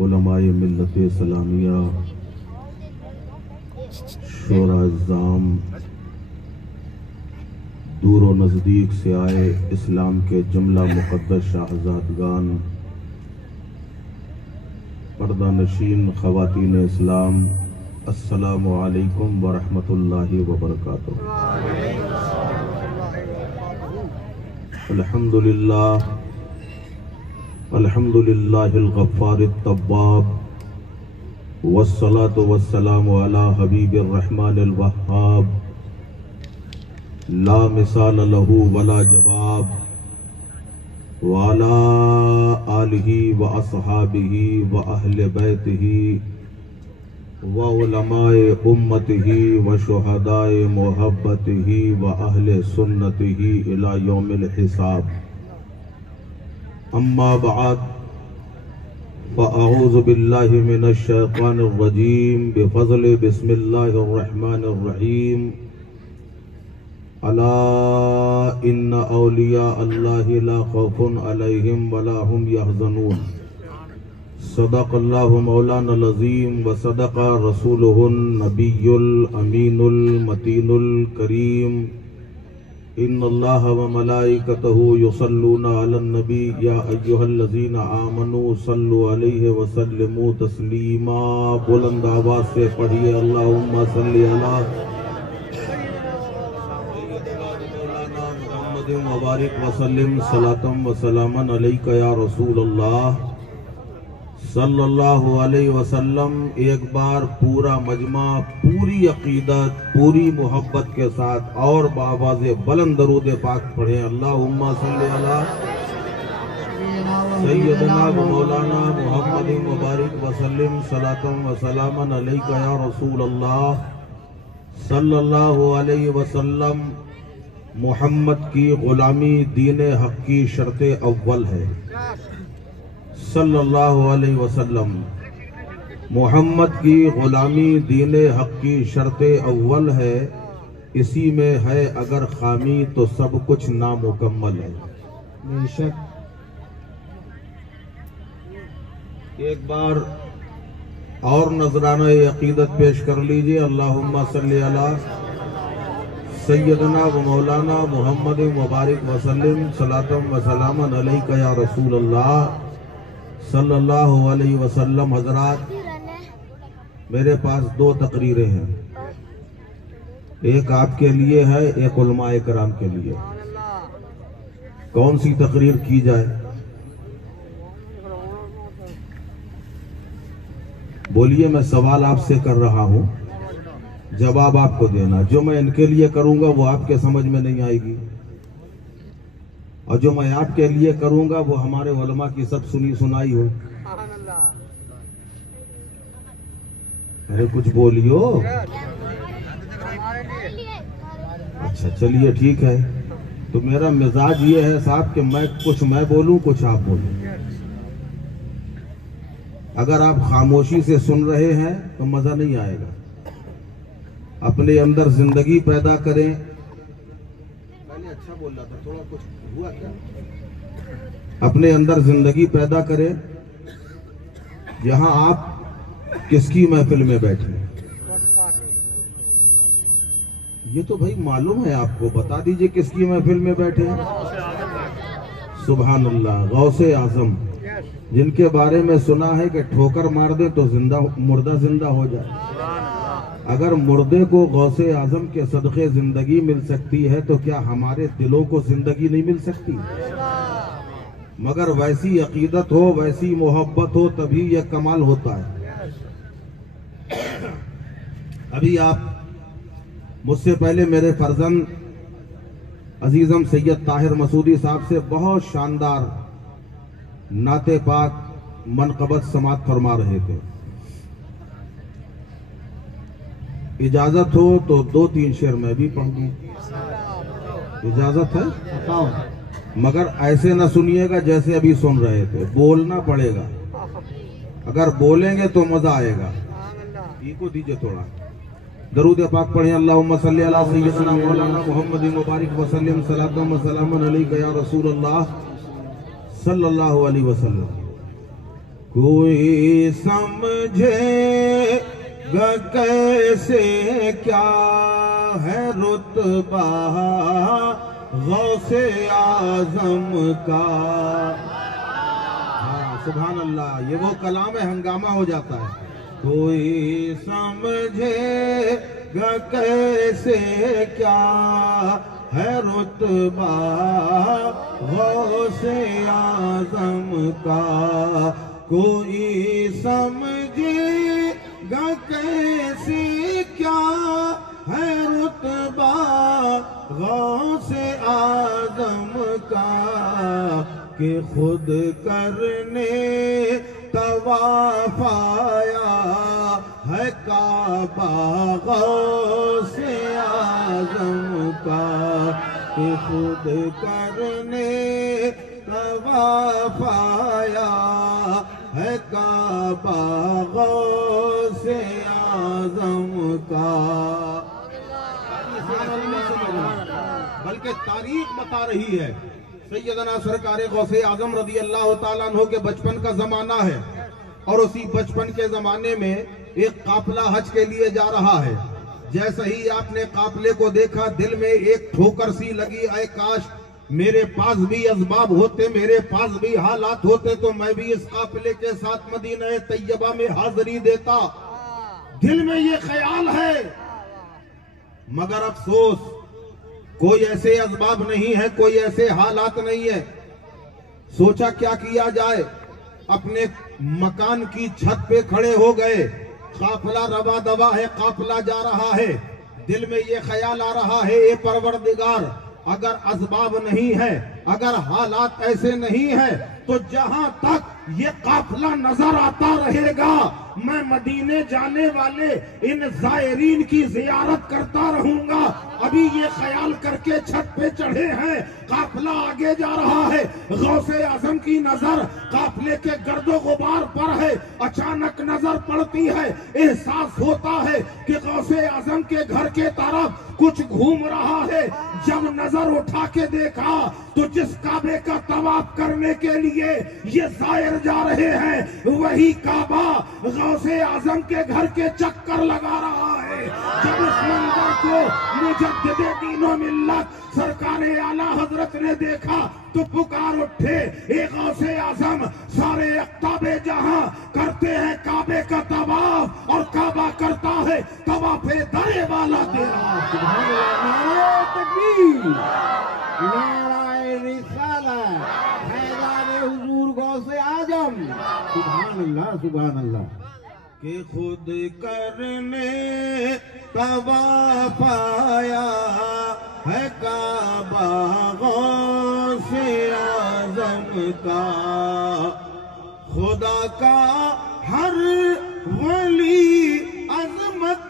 उलमाए मिल्लत इस्लामिया, शोरा इज़्ज़ाम, दूर व नज़दीक से आए इस्लाम के जुमला मुक़द्दस शाहज़ादगान, पर्दा नशीन ख़वातीन इस्लाम, अस्सलामु अलैकुम व रहमतुल्लाहि व बरकातुहू। अल्हम्दुलिल्लाह अल्हम्दुलिल्लाहिल गफ़्फ़ारित तव्वाब, वस्सलातु वस्सलामु अला हबीबिर रहमानिल वह्हाब, ला मिसाल लहू वला जवाब, व अला आलिही व अस्हाबिही व अहले बैतिही व उलमाए उम्मतिही व शुहदाए मुहब्बतिही व अहले सुन्नतिही इला यौमिल हिसाब। अम्मा बअद, फ़अऊज़ु बिल्लाहि मिनश शैतानिर रजीम, बिफ़ज़्लि बिस्मिल्लाहिर रहमानिर रहीम। अला इन्ना औलिया अल्लाहि ला खौफुन अलैहिम वला हुम यहज़नून। सदक़ल्लाहु मौलानल अज़ीम व सदक़ा रसूलुहुन नबियुल अमीनुल मतीनुल करीम। इन्नल्लाह व मलाइकतहु युसल्लूना अलन नबी या अय्युहल्लज़ीना आमनू सल्लु अलैहि व सल्लिमू तस्लीमा। बुलंद आवाज़ से पढ़िए अल्लाहुम्मा सल्लि अला मुहम्मदिन व बारिक व सल्लिम सलातम व सलामन अलैका या रसूलल्लाह सल्लल्लाहु अलैहि वसल्लम। एक बार पूरा मजमा पूरी अकीदत पूरी मोहब्बत के साथ और बावाज़े बुलंद दरूद पाक पढ़े अल्लाहुम्मा सल्लि अला सय्यदना व मौलाना मुहम्मदिन व बारिक व सल्लिम सलातम व सलामन अलैका या रसूलल्लाह सल्लल्लाहु अलैहि वसल्लम। मोहम्मद की गुलामी दीन हक की शर्त अव्वल है। सल्लल्लाहु अलैहि वसल्लम, मोहम्मद की गुलामी दीन हक की शर्त अव्वल है। इसी में है अगर खामी तो सब कुछ नामुकम्मल है। बेशक। एक बार और नजराना अकीदत पेश कर लीजिए अल्लाहुम्मा सल्ली अला सय्यदना व मौलाना मुहम्मद मुबारक वसल्लम सलातम व सलामन अलैका या रसूलल्लाह सल्लल्लाहु अलैहि वसल्लम। हजरात, मेरे पास दो तकरीरें हैं, एक आपके लिए है, एक उलमाए कराम के लिए। कौन सी तकरीर की जाए? बोलिए, मैं सवाल आपसे कर रहा हूं, जवाब आपको देना। जो मैं इनके लिए करूंगा वो आपके समझ में नहीं आएगी, और जो मैं आपके लिए करूंगा वो हमारे उलमा की सब सुनी सुनाई हो। अरे कुछ बोलियो। अच्छा चलिए ठीक है। तो मेरा मिजाज ये है साहब कि मैं बोलूं कुछ आप बोलो। अगर आप खामोशी से सुन रहे हैं तो मजा नहीं आएगा। अपने अंदर जिंदगी पैदा करें। पहले अच्छा बोल रहा था, थोड़ा कुछ हुआ क्या? अपने अंदर जिंदगी पैदा करें। यहां आप किसकी महफिल में बैठे? ये तो भाई मालूम है आपको, बता दीजिए किसकी महफिल में बैठे हैं। सुभान अल्लाह, गौसे आजम, जिनके बारे में सुना है कि ठोकर मार दे तो मुर्दा जिंदा हो जाए। अगर मुर्दे को गौसे आजम के सदक़े जिंदगी मिल सकती है तो क्या हमारे दिलों को जिंदगी नहीं मिल सकती? मगर वैसी अकीदत हो, वैसी मोहब्बत हो, तभी यह कमाल होता है। अभी आप मुझसे पहले मेरे फर्जंद अजीजम सैयद ताहिर मसूदी साहब से बहुत शानदार नाते पाक मनक़बत समात फरमा रहे थे। इजाजत हो तो 2-3 शेर मैं भी पढ़ दूं। इजाजत है? बताओ। मगर ऐसे ना सुनिएगा जैसे अभी सुन रहे थे, बोलना पड़ेगा। अगर बोलेंगे तो मजा आएगा। को दीजिए थोड़ा दरूद पाक पढ़े। अल्लाहुम्मा सल्ली अला सय्यदना मौलाना मुहम्मदिन मुबारक वसल्लम सलातम व सलामन अलैका या रसूलल्लाह सल्लल्लाहु अलैहि वसल्लम। कोई समझे कैसे क्या है रुतबा गौसे आजम का। हाँ सुभान अल्लाह, ये वो कलाम है, हंगामा हो जाता है। कोई समझे कैसे क्या है रुतबा गौसे आजम का। कोई समझेगा कैसे क्या है रुतबा गौसे आजम का, कि खुद करने तवाफ आया है काबा गौसे आजम का, कि खुद करने तवाफ आया है काबा गौसे आजम का। बल्कि तारीख बता रही है, सैयदना सरकार गौसे आजम रदी अल्लाह ताला अन्हु के बचपन का जमाना है, और उसी बचपन के जमाने में एक काफिला हज के लिए जा रहा है। जैसे ही आपने काफिले को देखा, दिल में एक ठोकर सी लगी, ऐ काश मेरे पास भी असबाब होते, मेरे पास भी हालात होते, तो मैं भी इस काफिले के साथ मदीना तैयबा में हाजिरी देता। दिल में ये ख्याल है, मगर अफसोस कोई ऐसे असबाब नहीं है, कोई ऐसे हालात नहीं है। सोचा क्या किया जाए, अपने मकान की छत पे खड़े हो गए। काफिला रवा दवा है, काफिला जा रहा है, दिल में ये ख्याल आ रहा है, ए परवरदिगार अगर असबाब नहीं है, अगर हालात ऐसे नहीं है, तो जहां तक ये काफिला नजर आता रहेगा मैं मदीने जाने वाले इन जायरीन की जियारत करता रहूंगा। अभी ये ख्याल करके छत पे चढ़े हैं, काफिला आगे जा रहा है, गौसे आजम की नजर काफिले के गर्दो गुबार पर है। अचानक नजर पड़ती है, एहसास होता है कि गौसे आजम के घर के तरफ कुछ घूम रहा है। जब नजर उठा के देखा तो जिस काबे का तवाफ करने के लिए ये जायर जा रहे हैं, वही काबा गौसे आजम के घर के चक्कर लगा रहा है। जब इस मंजर को मुजद्दिदे दीनो मिल्लत सरकारे आला हजरत ने देखा तो पुकार उठे, ए गौसे आजम सारे अक्ताबे जहां करते हैं काबे का तवाफ, और काबा करता है तवाफे दरे वाला तेरा। सुभान अल्लाह, तकबीर, नाराए रिसालत, हैदारे हुजूर गौसे आजम। सुभान अल्लाह, सुभान अल्लाह। कि खुद करने तवाफ आया है काबा गौसे आजम का। खुदा का हर वली अजमत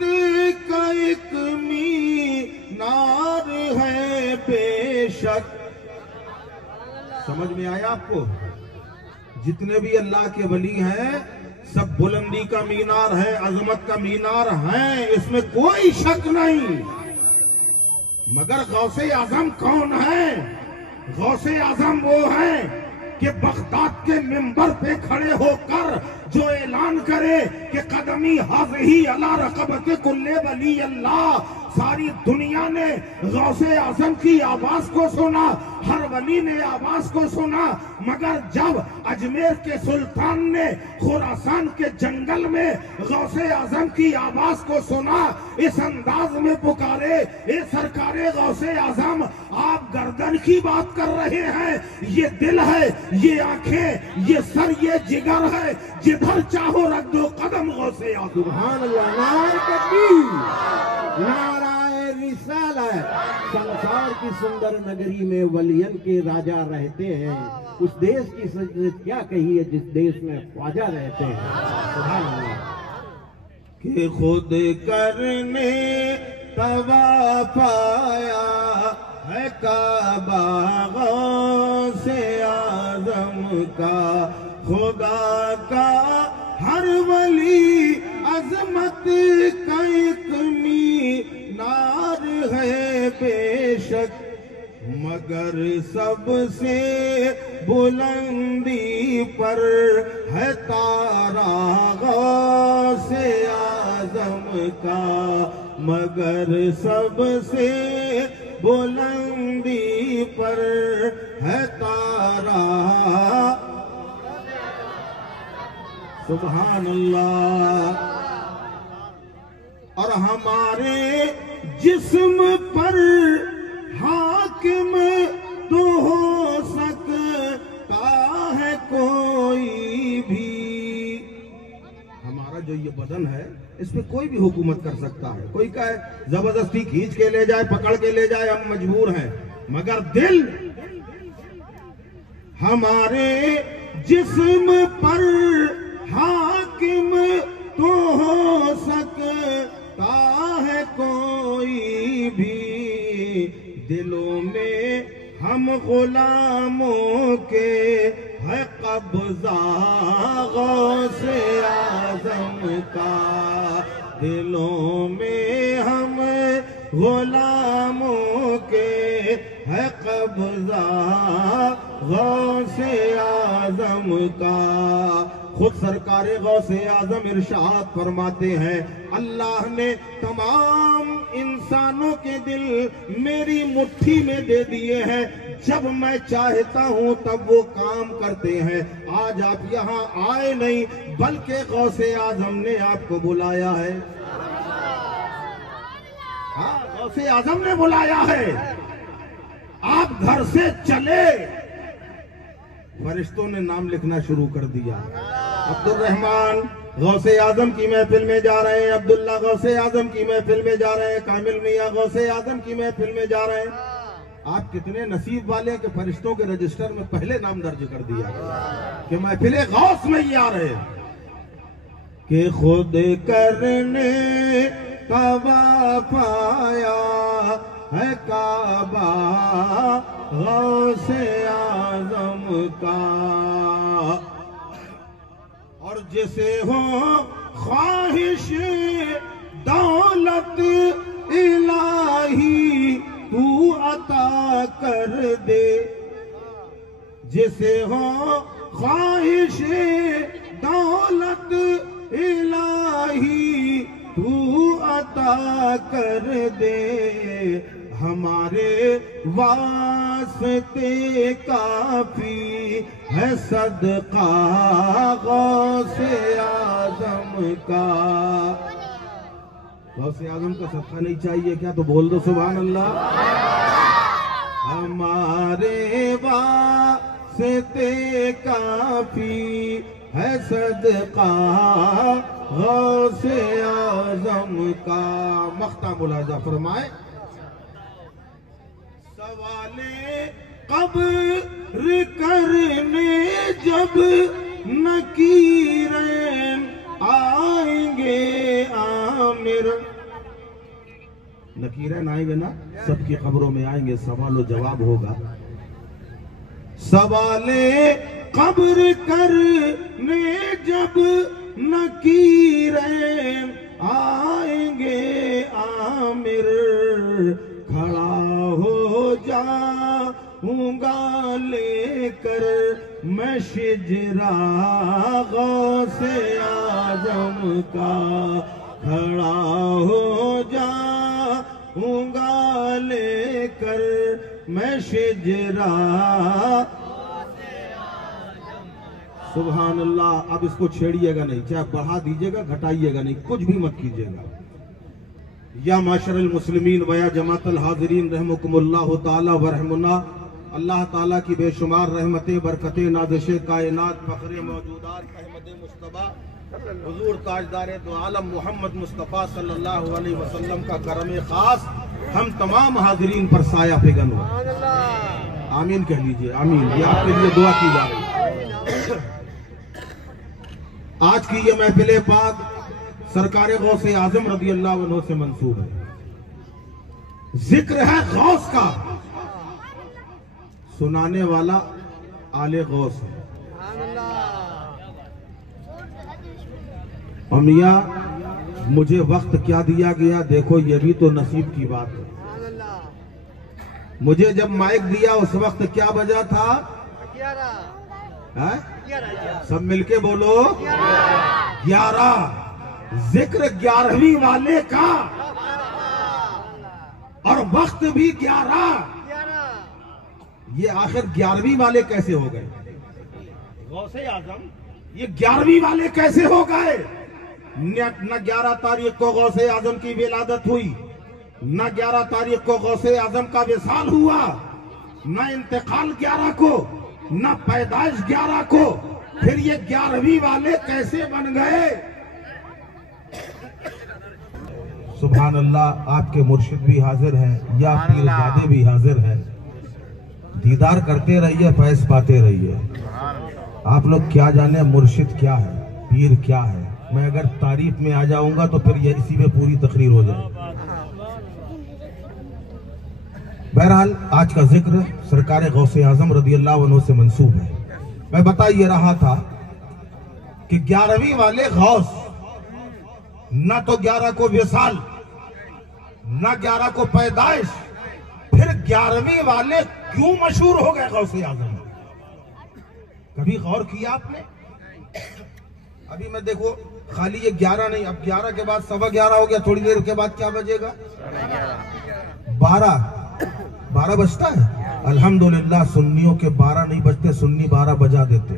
का एक मीनार है बेशक। समझ में आया आपको? जितने भी अल्लाह के वली हैं सब बुलंदी का मीनार है, अजमत का मीनार है, इसमें कोई शक नहीं। मगर गौसे आजम कौन है? गौसे आजम वो है कि बगदाद के मिंबर पे खड़े होकर जो ऐलान करे कि कदमी हाज़िही अला रक़बत कुल्ले वली अल्लाह। सारी दुनिया ने गौसे आजम की आवाज को सुना, हर वली ने आवाज को सुना, मगर जब अजमेर के सुल्तान ने खुरासान के जंगल में गौसे आजम की आवाज को सुना, इस अंदाज में पुकारे, ए सरकारे गौसे आजम आप गर्दन की बात कर रहे हैं, ये दिल है, ये आंखें, ये सर, ये जिगर है, जिधर चाहो रख दो कदम गौसे आजम। सुभान अल्लाह, नारे तकबीर, नाराए रिसालत। संसार की सुंदर नगरी में वलियन के राजा रहते हैं, उस देश की सजदत क्या कही है जिस देश में ख्वाजा रहते हैं। सुभान अल्लाह। कि खुद करने तवाफ आया है काबा गौसे आजम का। खुदा का हर वली अजमत का एक मीनार है बेशक, मगर सबसे बुलंदी पर है तारा गौसे आजम का, मगर सबसे बुलंदी पर है तारा। सुभान अल्लाह। और हमारे जिस्म पर हाकिम तो हो सकता है कोई भी। हमारा जो ये बदन है इस पे कोई भी हुकूमत कर सकता है। कोई कहे जबरदस्ती खींच के ले जाए, पकड़ के ले जाए, हम मजबूर हैं, मगर दिल हमारे जिस्म पर हाकिम तो हो सकता है कोई भी। दिलों में हम गुलामों के है कब्जा गौसे आजम का। दिलों में हम गुलामों के है कब्जा गौसे आजम का। खुद सरकार गौसे आजम इरशाद फरमाते हैं, अल्लाह ने तमाम इंसानों के दिल मेरी मुट्ठी में दे दिए हैं, जब मैं चाहता हूं तब वो काम करते हैं। आज आप यहाँ आए नहीं, बल्कि गौसे आजम ने आपको बुलाया है। हाँ, गौसे आजम ने बुलाया है। आप घर से चले, फरिश्तों ने नाम लिखना शुरू कर दिया। अब्दुल रहमान गौसे आजम की महफिल में जा रहे हैं, अब्दुल्ला गौसे आजम की महफिल में जा रहे हैं, कामिल मियाँ गौसे आजम की महफिल में जा रहे हैं। आप कितने नसीब वाले के फरिश्तों के रजिस्टर में पहले नाम दर्ज कर दिया कि महफिल गौस में ही आ रहे हैं। कि खुद करने तवा पाया है काबा गौसे आजम का। और जिसे हो ख्वाहिश दौलत इलाही तू अता कर दे। जिसे हो ख्वाहिश दौलत इलाही तू अता कर दे। हमारे वास्ते काफी है सदका गौसे आजम का। गौसे आजम का सदका नहीं चाहिए क्या? तो बोल दो सुभान अल्लाह। हमारे वास्ते काफी है सदका गौसे आजम का। मख्ता मुलाजा फरमाए, सवाले कब्र करने जब नकीरें आएंगे आमिर। नकीरें आएंगे ना, सबकी खबरों में आएंगे, सवाल और जवाब होगा। सवाले कब्र करने जब नकीरें आएंगे आमिर। खड़ा हो जाऊंगा लेकर मैं शिजरा गौसे आजम का। खड़ा हो जाऊंगा लेकर मैं शिजरा। सुभान अल्लाह। अब इसको छेड़िएगा नहीं, चाहे बढ़ा दीजिएगा, घटाइएगा नहीं, कुछ भी मत कीजिएगा। या माशरल मुस्लिमीन व या जमातल हाजिरीन रहमुकुमुल्लाह ताला व रहमुना। अल्लाह ताला की बेशुमार रहमतें बरकतें नाज़िशे कायनात फ़ख्रे मौजूदात अहमद मुस्तफ़ा हुजूर ताजदार दो आलम मोहम्मद मुस्तफ़ा सल्लल्लाहु अलैहि वसल्लम का करम खास हम तमाम हाजिरीन पर साया फिगन हो। आमीन कह लीजिए, आमीन। ये आपके लिए दुआ की जा रही है। आज की ये महफिल पाक सरकार गौसे आजम रज़ी अल्लाह अन्हु से मंसूब है। जिक्र है गौस का, सुनाने वाला आले गौस है। अमिया मुझे वक्त क्या दिया गया, देखो ये भी तो नसीब की बात है। मुझे जब माइक दिया उस वक्त क्या बजा था? सब मिलके बोलो 11। जिक्र 11वीं वाले का और वक्त भी 11। ये आखिर 11वीं वाले कैसे हो गए? गौसे आजम ये 11वीं वाले कैसे हो गए? न 11 तारीख को गौसे आजम की विलादत हुई, न 11 तारीख को गौसे आजम का विसाल हुआ, न इंतकाल 11 को, न पैदाइश 11 को। फिर ये 11वीं वाले कैसे बन गए? सुभान अल्लाह, आपके मुर्शिद भी हाजिर हैं, या पीरजादे भी हाजिर हैं। दीदार करते रहिए, फैज पाते रहिए। आप लोग क्या जाने मुर्शिद क्या है, पीर क्या है। मैं अगर तारीफ में आ जाऊंगा तो फिर ये इसी में पूरी तकरीर हो जाए। बहरहाल आज का जिक्र सरकार गौसे आजम रदियल्लाहु अन्हु से मंसूब है। मैं बता ये रहा था कि 11वीं वाले गौस, न तो 11 को विसाल, न 11 को पैदाइश, फिर 11वीं वाले क्यों मशहूर हो गए गौसे आजम? कभी गौर किया आपने? अभी मैं देखो खाली ये 11 नहीं, अब 11 के बाद 11:15 हो गया, थोड़ी देर के बाद क्या बजेगा? 12 बजता है। अल्हम्दुलिल्लाह सुन्नियों के 12 नहीं बजते, सुन्नी 12 बजा देते।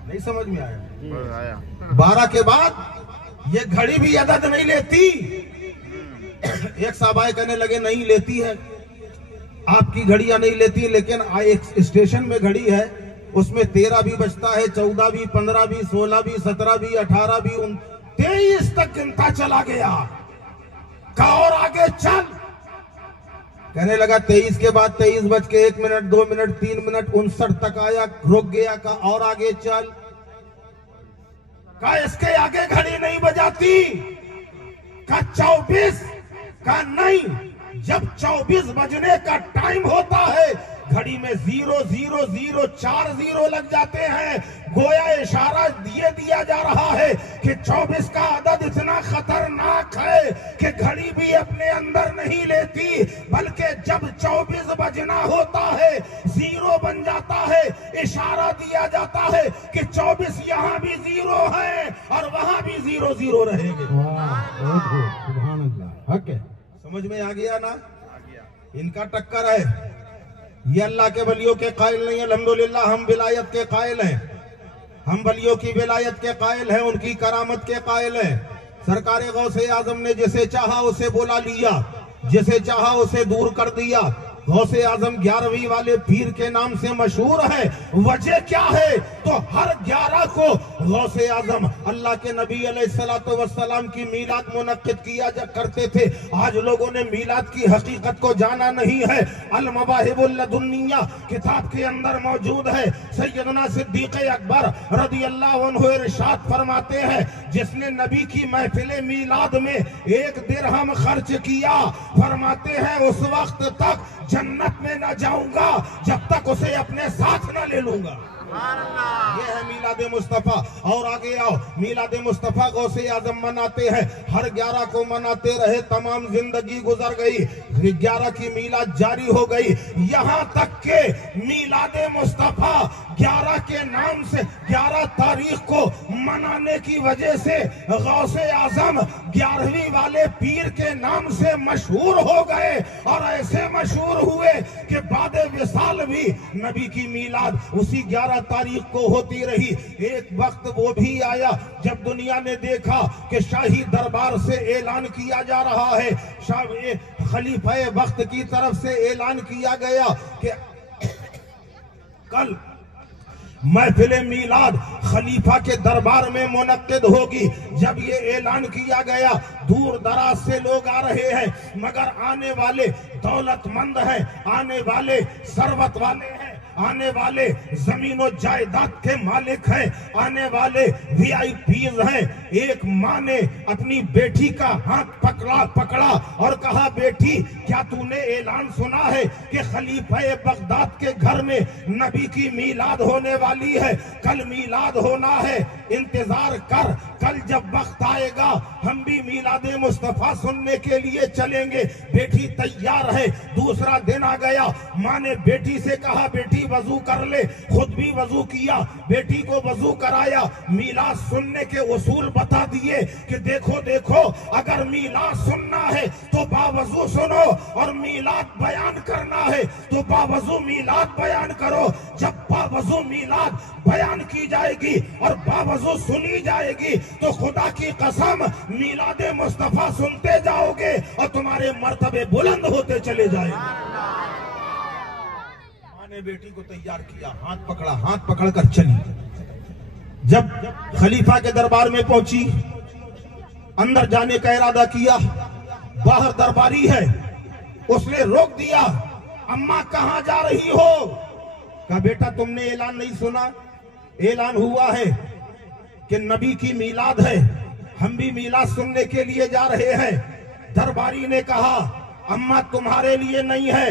नहीं समझ में आया? 12 के बाद ये घड़ी भी अदद नहीं लेती। एक साहबाए कहने लगे नहीं लेती है, आपकी घड़ियां नहीं लेती, लेकिन एक स्टेशन में घड़ी है, उसमें 13 भी बजता है, 14 भी, 15 भी, 16 भी, 17 भी, 18 भी, 23 तक गिनता चला गया। का और आगे चल। कहने लगा 23 के बाद 23 बज के 1 मिनट, 2 मिनट, 3 मिनट, 59 तक आया, रुक गया। का और आगे चल। का इसके आगे घड़ी नहीं बजाती। का 24 का नहीं, जब 24 बजने का टाइम होता है घड़ी में 00040 लग जाते हैं। गोया इशारा ये दिया जा रहा है कि 24 का अदद इतना खतरनाक है कि घड़ी भी अपने अंदर नहीं लेती, बल्कि जब 24 बजना होता है 0 बन जाता है। इशारा दिया जाता है कि 24 यहाँ भी 0 है और वहां भी 0 रहेंगे। सुभान अल्लाह, हक है। समझ में आ गया ना? इनका टक्कर है। ये अल्लाह के वलियों के कायल नहीं है। अल्हम्दुलिल्लाह हम विलायत के कायल हैं, हम वलियों की विलायत के कायल हैं, उनकी करामत के कायल हैं। सरकार गौसे आजम ने जिसे चाहा उसे बुला लिया, जिसे चाहा उसे दूर कर दिया। गौसे आजम 11वीं वाले पीर के नाम से मशहूर है। वजह क्या है? तो हर 11 को गौसे आजम अल्लाह के नबी अलैहिस्सलातु वस्सलाम की मीलाद मुनक्किद किया करते थे। आज लोगों ने मीलाद की हकीकत को जाना नहीं है। अल मवाहिबुल लदुन्निया किताब के अंदर मौजूद है। सैयदना सिद्दीक़ अकबर रदियल्लाहु अन्हु इरशाद फरमाते हैं, जिसने नबी की महफिल मीलाद में 1 दिरहम खर्च किया, फरमाते हैं उस वक्त तक जन्नत में ना जाऊंगा जब तक उसे अपने साथ ना ले लूंगा। ये है मीलाद मुस्तफा। और आगे आओ, मीलाद मुस्तफा गौसे आजम मनाते हैं, हर 11 को मनाते रहे, तमाम जिंदगी गुजर गई, 11 की मीलाद जारी हो गई। यहाँ तक के मीलाद मुस्तफा 11 के नाम से 11 तारीख को मनाने की वजह से गौसे आजम 11वीं वाले पीर के नाम से मशहूर हो गए। और ऐसे मशहूर हुए कि बाद विसाल भी नबी की मीलाद उसी 11 तारीख को होती रही। एक वक्त वो भी आया जब दुनिया ने देखा कि शाही दरबार से ऐलान किया जा रहा है, खलीफा वक्त की तरफ से ऐलान किया गया कि कल महफिल मीलाद खलीफा के दरबार में मुनक्किद होगी। जब ये ऐलान किया गया, दूर दराज से लोग आ रहे हैं, मगर आने वाले दौलतमंद हैं, आने वाले सरवत वाले हैं, आने वाले जमीनों जायदाद के मालिक हैं, आने वाले वीआईपीज हैं। एक माँ ने अपनी बेटी का हाथ पकड़ा और कहा, बेटी क्या तूने ऐलान सुना है कि खलीफा बगदाद के घर में नबी की मीलाद होने वाली है, कल मीलाद होना है, इंतजार कर, कल जब वक्त आएगा हम भी मीलाद मुस्तफा सुनने के लिए चलेंगे। बेटी तैयार है। दूसरा दिन आ गया, माँ ने बेटी से कहा, बेटी भी वजू कर ले, खुद भी वजू किया, बेटी को वजू कराया, मीलाद सुनने के उसूल बता दिए कि देखो देखो अगर मीलाद सुनना है तो बावजू सुनो और मीलाद बयान करना है तो बावजू मीलाद बयान करो। जब बावजू मीलाद बयान की जाएगी और बावजू सुनी जाएगी तो खुदा की कसम मीलाद मुस्तफा सुनते जाओगे और तुम्हारे मर्तबे बुलंद होते चले जाएंगे। माँ ने बेटी को तैयार किया, हाथ पकड़ा, हाथ पकड़कर चली। जब खलीफा के दरबार में पहुंची, अंदर जाने का इरादा किया, बाहर दरबारी है, उसने रोक दिया। अम्मा कहां जा रही हो? कहा बेटा तुमने ऐलान नहीं सुना? ऐलान हुआ है कि नबी की मीलाद है, हम भी मीलाद सुनने के लिए जा रहे हैं। दरबारी ने कहा अम्मा तुम्हारे लिए नहीं है,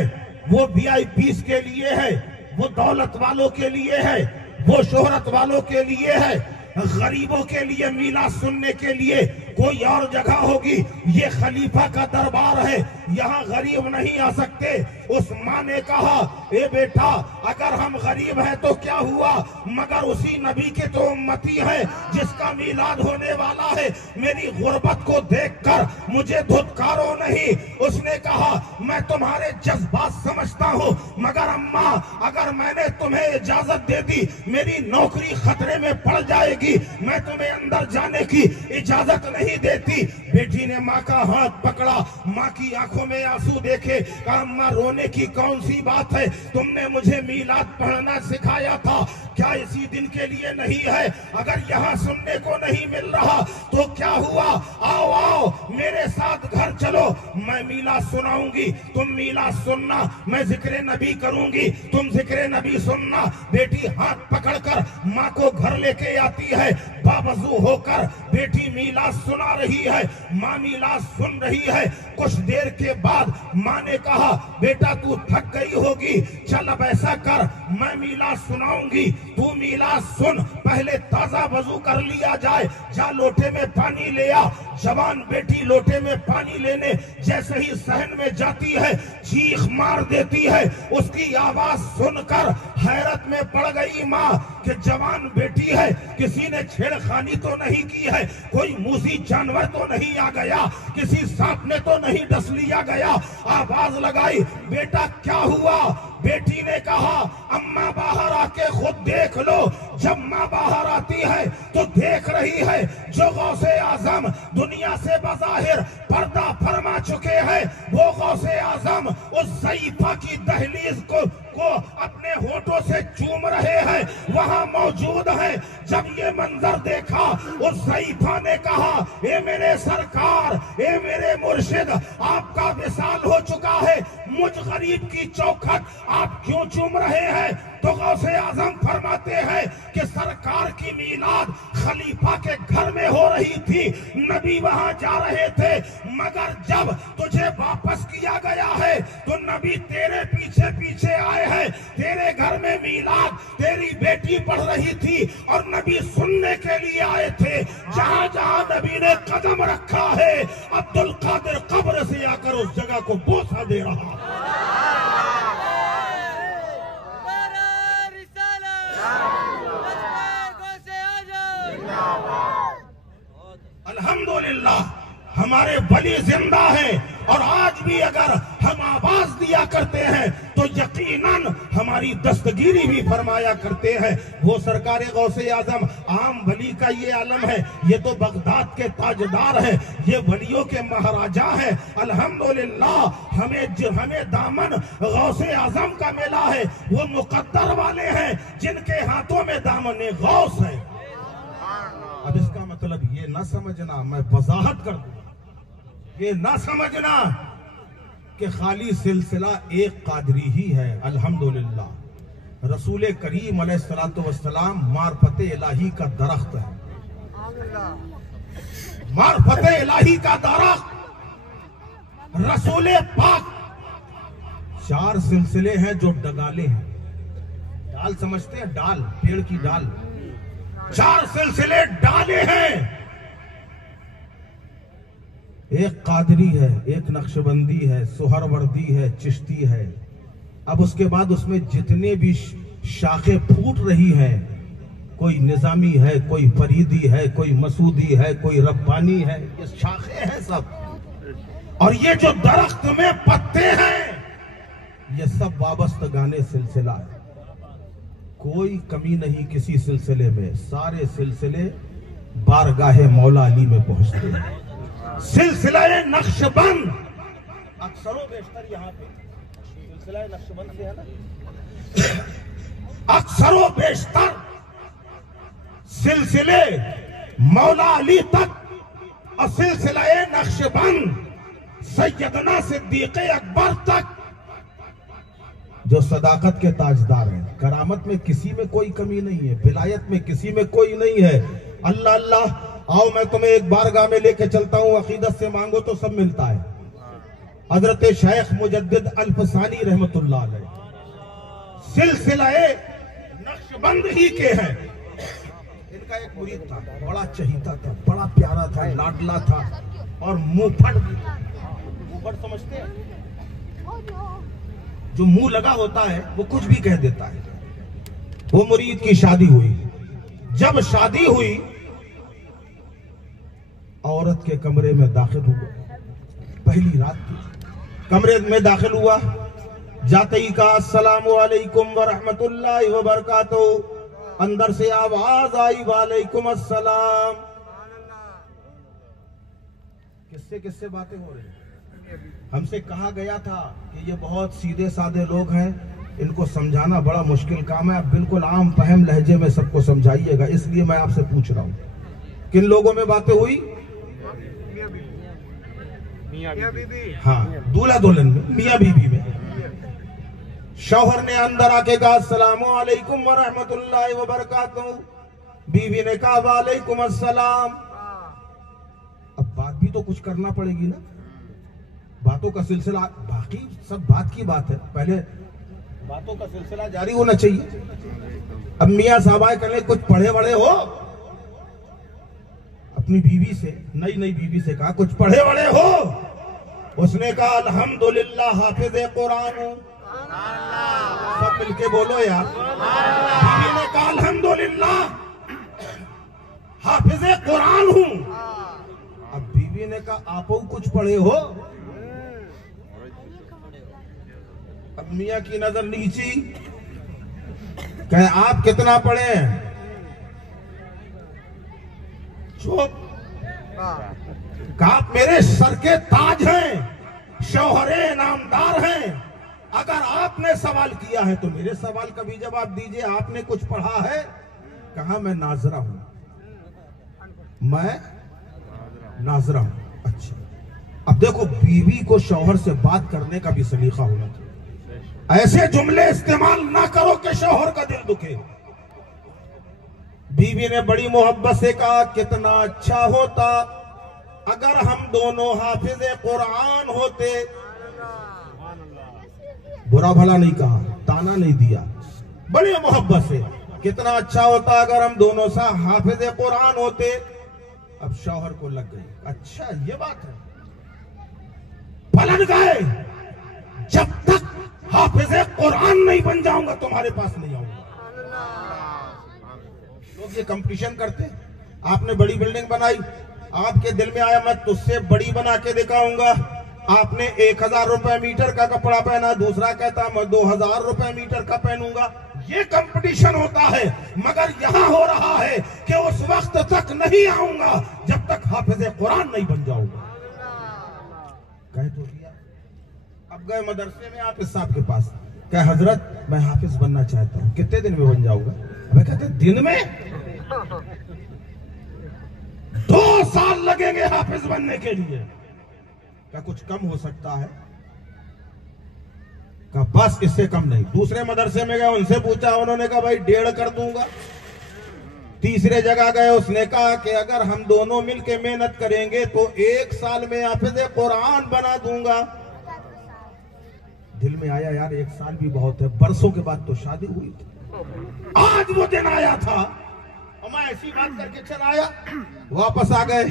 वो वीआईपीज़ के लिए है, वो दौलत वालों के लिए है, वो शोहरत वालों के लिए है, गरीबों के लिए मीलाद सुनने के लिए कोई और जगह होगी। ये खलीफा का दरबार है, यहाँ गरीब नहीं आ सकते। उस माँ ने कहा ए बेटा अगर हम गरीब हैं तो क्या हुआ, मगर उसी नबी के तो उम्मती है जिसका मीलाद होने वाला है। मेरी गुर्बत को देखकर मुझे धुतकारो नहीं। उसने कहा मैं तुम्हारे जज्बात समझता हूँ, मगर अम्मा अगर मैंने तुम्हें इजाजत दे दी मेरी नौकरी खतरे में पड़ जाएगी, मैं तुम्हें अंदर जाने की इजाजत नहीं देती। बेटी ने माँ का हाथ पकड़ा, माँ की आंखों में आंसू देखे, कहा अम्मा रोने की कौन सी बात है, तुमने मुझे मीलाद पढ़ना सिखाया था, क्या इसी दिन के लिए नहीं है? अगर यहाँ सुनने को नहीं मिल रहा तो क्या हुआ? आओ आओ मेरे साथ घर चलो, मैं मीलाद सुनाऊंगी, तुम मीलाद सुनना, मैं जिक्र नबी करूंगी, तुम जिक्र नबी सुनना। बेटी हाथ पकड़कर माँ को घर लेके आती है, बावजू होकर बेटी मीलाद सुना रही है, माँ मीलाद सुन रही है। कुछ देर के बाद माँ ने कहा बेटा तू थक गई होगी, चल अब ऐसा कर मैं मीलाद सुनाऊंगी, तू मीलाद सुन, पहले ताजा वजू कर लिया जाए, जा लोटे में पानी ले आ। जवान बेटी लोटे में पानी लेने जैसे ही सहन में जाती है चीख मार देती है। उसकी आवाज सुनकर हैरत में पड़ गई माँ कि जवान बेटी है, किसी ने छेड़खानी तो नहीं की है, कोई मूसी जानवर तो नहीं आ गया, किसी सांप ने तो नहीं डस लिया गया। आवाज लगाई बेटा क्या हुआ? बेटी ने कहा अम्मा बाहर आके खुद देख लो। जब माँ बाहर आती है तो देख रही है जो गौसे आजम दुनिया से बज़ाहिर पर्दा फरमा चुके हैं, वो गौसे आजम उस ज़ईफ़ा की दहलीज को अपने होठों से चूम रहे हैं, वहां मौजूद है। जब ये मंजर देखा उस ज़ईफ़ा ने कहा ए मेरे सरकार, ए मेरे मुर्शिद, आपका विसाल हो चुका है, मुझ गरीब की चौखट आप क्यों चूम रहे हैं? तो गौसे आजम फरमाते हैं कि सरकार की मीलाद खलीफा के घर में हो रही थी, नबी वहां जा रहे थे, मगर जब तुझे वापस किया गया है तो नबी तेरे पीछे पीछे आए हैं। तेरे घर में मीलाद तेरी बेटी पढ़ रही थी और नबी सुनने के लिए आए थे। जहां जहां नबी ने कदम रखा है अब्दुल कादिर कब्र से आकर उस जगह को बोसा दे रहा। अल्हम्दुलिल्लाह हमारे वली जिंदा हैं और आज भी अगर हम आवाज दिया करते हैं तो यकीनन हमारी दस्तगीरी भी फरमाया करते हैं। वो सरकार गौसे आजम आम वली का ये आलम है, ये तो बगदाद के ताजदार हैं, ये वलियों के महाराजा हैं। अल्हम्दुलिल्लाह हमें दामन गौसे आजम का मिला है। वो मुकद्दर वाले हैं जिनके हाथों में दामन गौस है। अब इसका मतलब ये ना समझना, मैं वजाहत कर दूं, ये ना समझना कि खाली सिलसिला एक कादरी ही है। अल्हम्दुलिल्लाह रसूल करीम अलैहिस्सलातु वस्सलाम मार्फत इलाही का दरख्त है, मार्फत इलाही का दरख्त रसूल पाक। 4 सिलसिले हैं जो डगाले हैं, डाल समझते हैं, डाल पेड़ की डाल, 4 सिलसिले डाले हैं। एक कादरी है, एक नक्शबंदी है, सुहरवर्दी है, चिश्ती है। अब उसके बाद उसमें जितने भी शाखें फूट रही हैं, कोई निजामी है, कोई फरीदी है, कोई मसूदी है, कोई रब्बानी है, ये शाखें हैं सब। और ये जो दरख्त में पत्ते हैं ये सब वाबस्तगाने सिलसिला है। कोई कमी नहीं किसी सिलसिले में, सारे सिलसिले बारगाहे मौला अली में पहुंचते हैं। सिलसिला नक्शबंद अक्सरों बेशतर यहाँ पे सिलसिला नक्शबंद से है ना, अक्सरों बेशतर सिलसिले मौला अली तक और सिलसिला नक्शबंद सैयदना सिद्दीक़ अकबर तक जो सदाकत के ताजदार हैं। करामत में किसी में कोई कमी नहीं है, विलायत में किसी में कोई नहीं है। अल्लाह अल्लाह, आओ मैं तुम्हें एक बारगाह में लेके चलता हूँ, अकीदत से मांगो तो सब मिलता है। हजरत शेख मुजद्दिद अल्फसानी रहमतुल्लाह अलैह सिलसिलाए नक्शबंद ही के हैं। इनका एक मुरीद था, बड़ा चहीता था, बड़ा प्यारा था, लाडला था और मुंहफट भी था। मुंहफट समझते हैं? जो मुंह लगा होता है वो कुछ भी कह देता है। वो मुरीद की शादी हुई। जब शादी हुई औरत के कमरे में दाखिल हुआ, पहली रात थी, कमरे में दाखिल हुआ, जाते ही कहा अस्सलामु अलैकुम व रहमतुल्लाहि व बरकातहू। अंदर से आवाज आई वालेकुम अस्सलाम। किससे किससे बातें हो रही? हमसे कहा गया था कि ये बहुत सीधे साधे लोग हैं, इनको समझाना बड़ा मुश्किल काम है, आप बिल्कुल आम फहम लहजे में सबको समझाइएगा। इसलिए मैं आपसे पूछ रहा हूं, किन लोगों में बातें हुई? हाँ, दूल्हा दुल्हन में, मियां बीबी में। शौहर ने अंदर आके कहा अस्सलामु अलैकुम व रहमतुल्लाहि व बरकातहू। बीवी ने कहा वालेकुम अस्सलाम। अब बात भी तो कुछ करना पड़ेगी ना, बातों का सिलसिला, बाकी सब बात की बात है, पहले बातों का सिलसिला जारी होना चाहिए। अब मियां साहब आए कहने कुछ पढ़े बड़े हो, अपनी बीवी से, नई नई बीवी से कहा कुछ पढ़े बड़े हो? उसने कहा अल्हम्दुलिल्लाह हाफिज़े कुरान हूं। सब मिलके बोलो यार। बीवी ने कहा अल्हम्दुलिल्लाह हाफिज़े कुरान हूं। अब बीवी ने कहा आप कुछ पढ़े हो? अब मियां की नजर नीची, कहे आप कितना पढ़े हैं? चुप। कहा मेरे सर के ताज हैं, शौहरे नामदार हैं, अगर आपने सवाल किया है तो मेरे सवाल का भी जवाब दीजिए। आपने कुछ पढ़ा है? कहा मैं नाजरा हूं, मैं नाजरा हूं। अच्छा, अब देखो बीवी को शौहर से बात करने का भी सलीका होना चाहिए। ऐसे जुमले इस्तेमाल ना करो कि शौहर का दिल दुखे। बीवी ने बड़ी मोहब्बत से कहा कितना अच्छा होता अगर हम दोनों हाफिज़े कुरान होते। बुरा भला नहीं कहा, ताना नहीं दिया, बड़ी मोहब्बत से, कितना अच्छा होता अगर हम दोनों सा हाफिज़े कुरान होते। अब शौहर को लग गई, अच्छा ये बात है। पलन गए, जब तक हाफिज़े कुरान नहीं बन जाऊंगा तुम्हारे पास नहीं आऊंगा। लोग ये कंपटीशन करते, आपने बड़ी बिल्डिंग बनाई, आपके दिल में आया मैं तुझसे बड़ी बना के दिखाऊंगा। आपने 1000 रुपए मीटर का कपड़ा पहना, दूसरा कहता मैं 2000 रुपए मीटर का पहनूंगा। ये कंपटीशन होता है, मगर यहां हो रहा है कि उस वक्त तक नहीं आऊंगा जब तक हाफिज़े कुरान नहीं बन जाऊंगा। कह तो दिया। अब गए मदरसे में आप साहब के पास, कहे हजरत मैं हाफिज बनना चाहता हूँ, कितने दिन में बन जाऊंगा? मैं कहते दिन में 2 साल लगेंगे हाफिज बनने के लिए। क्या कुछ कम हो सकता है? कहा बस इससे कम नहीं। दूसरे मदरसे में गए, उनसे पूछा, उन्होंने कहा भाई 1.5 कर दूंगा। तीसरे जगह गए, उसने कहा कि अगर हम दोनों मिलके मेहनत करेंगे तो 1 साल में हाफिज़े कुरान बना दूंगा। दिल में आया यार 1 साल भी बहुत है, बरसों के बाद तो शादी हुई थी। आज वो दिन आया था और मैं ऐसी बात करके चला आया। वापस आ गए,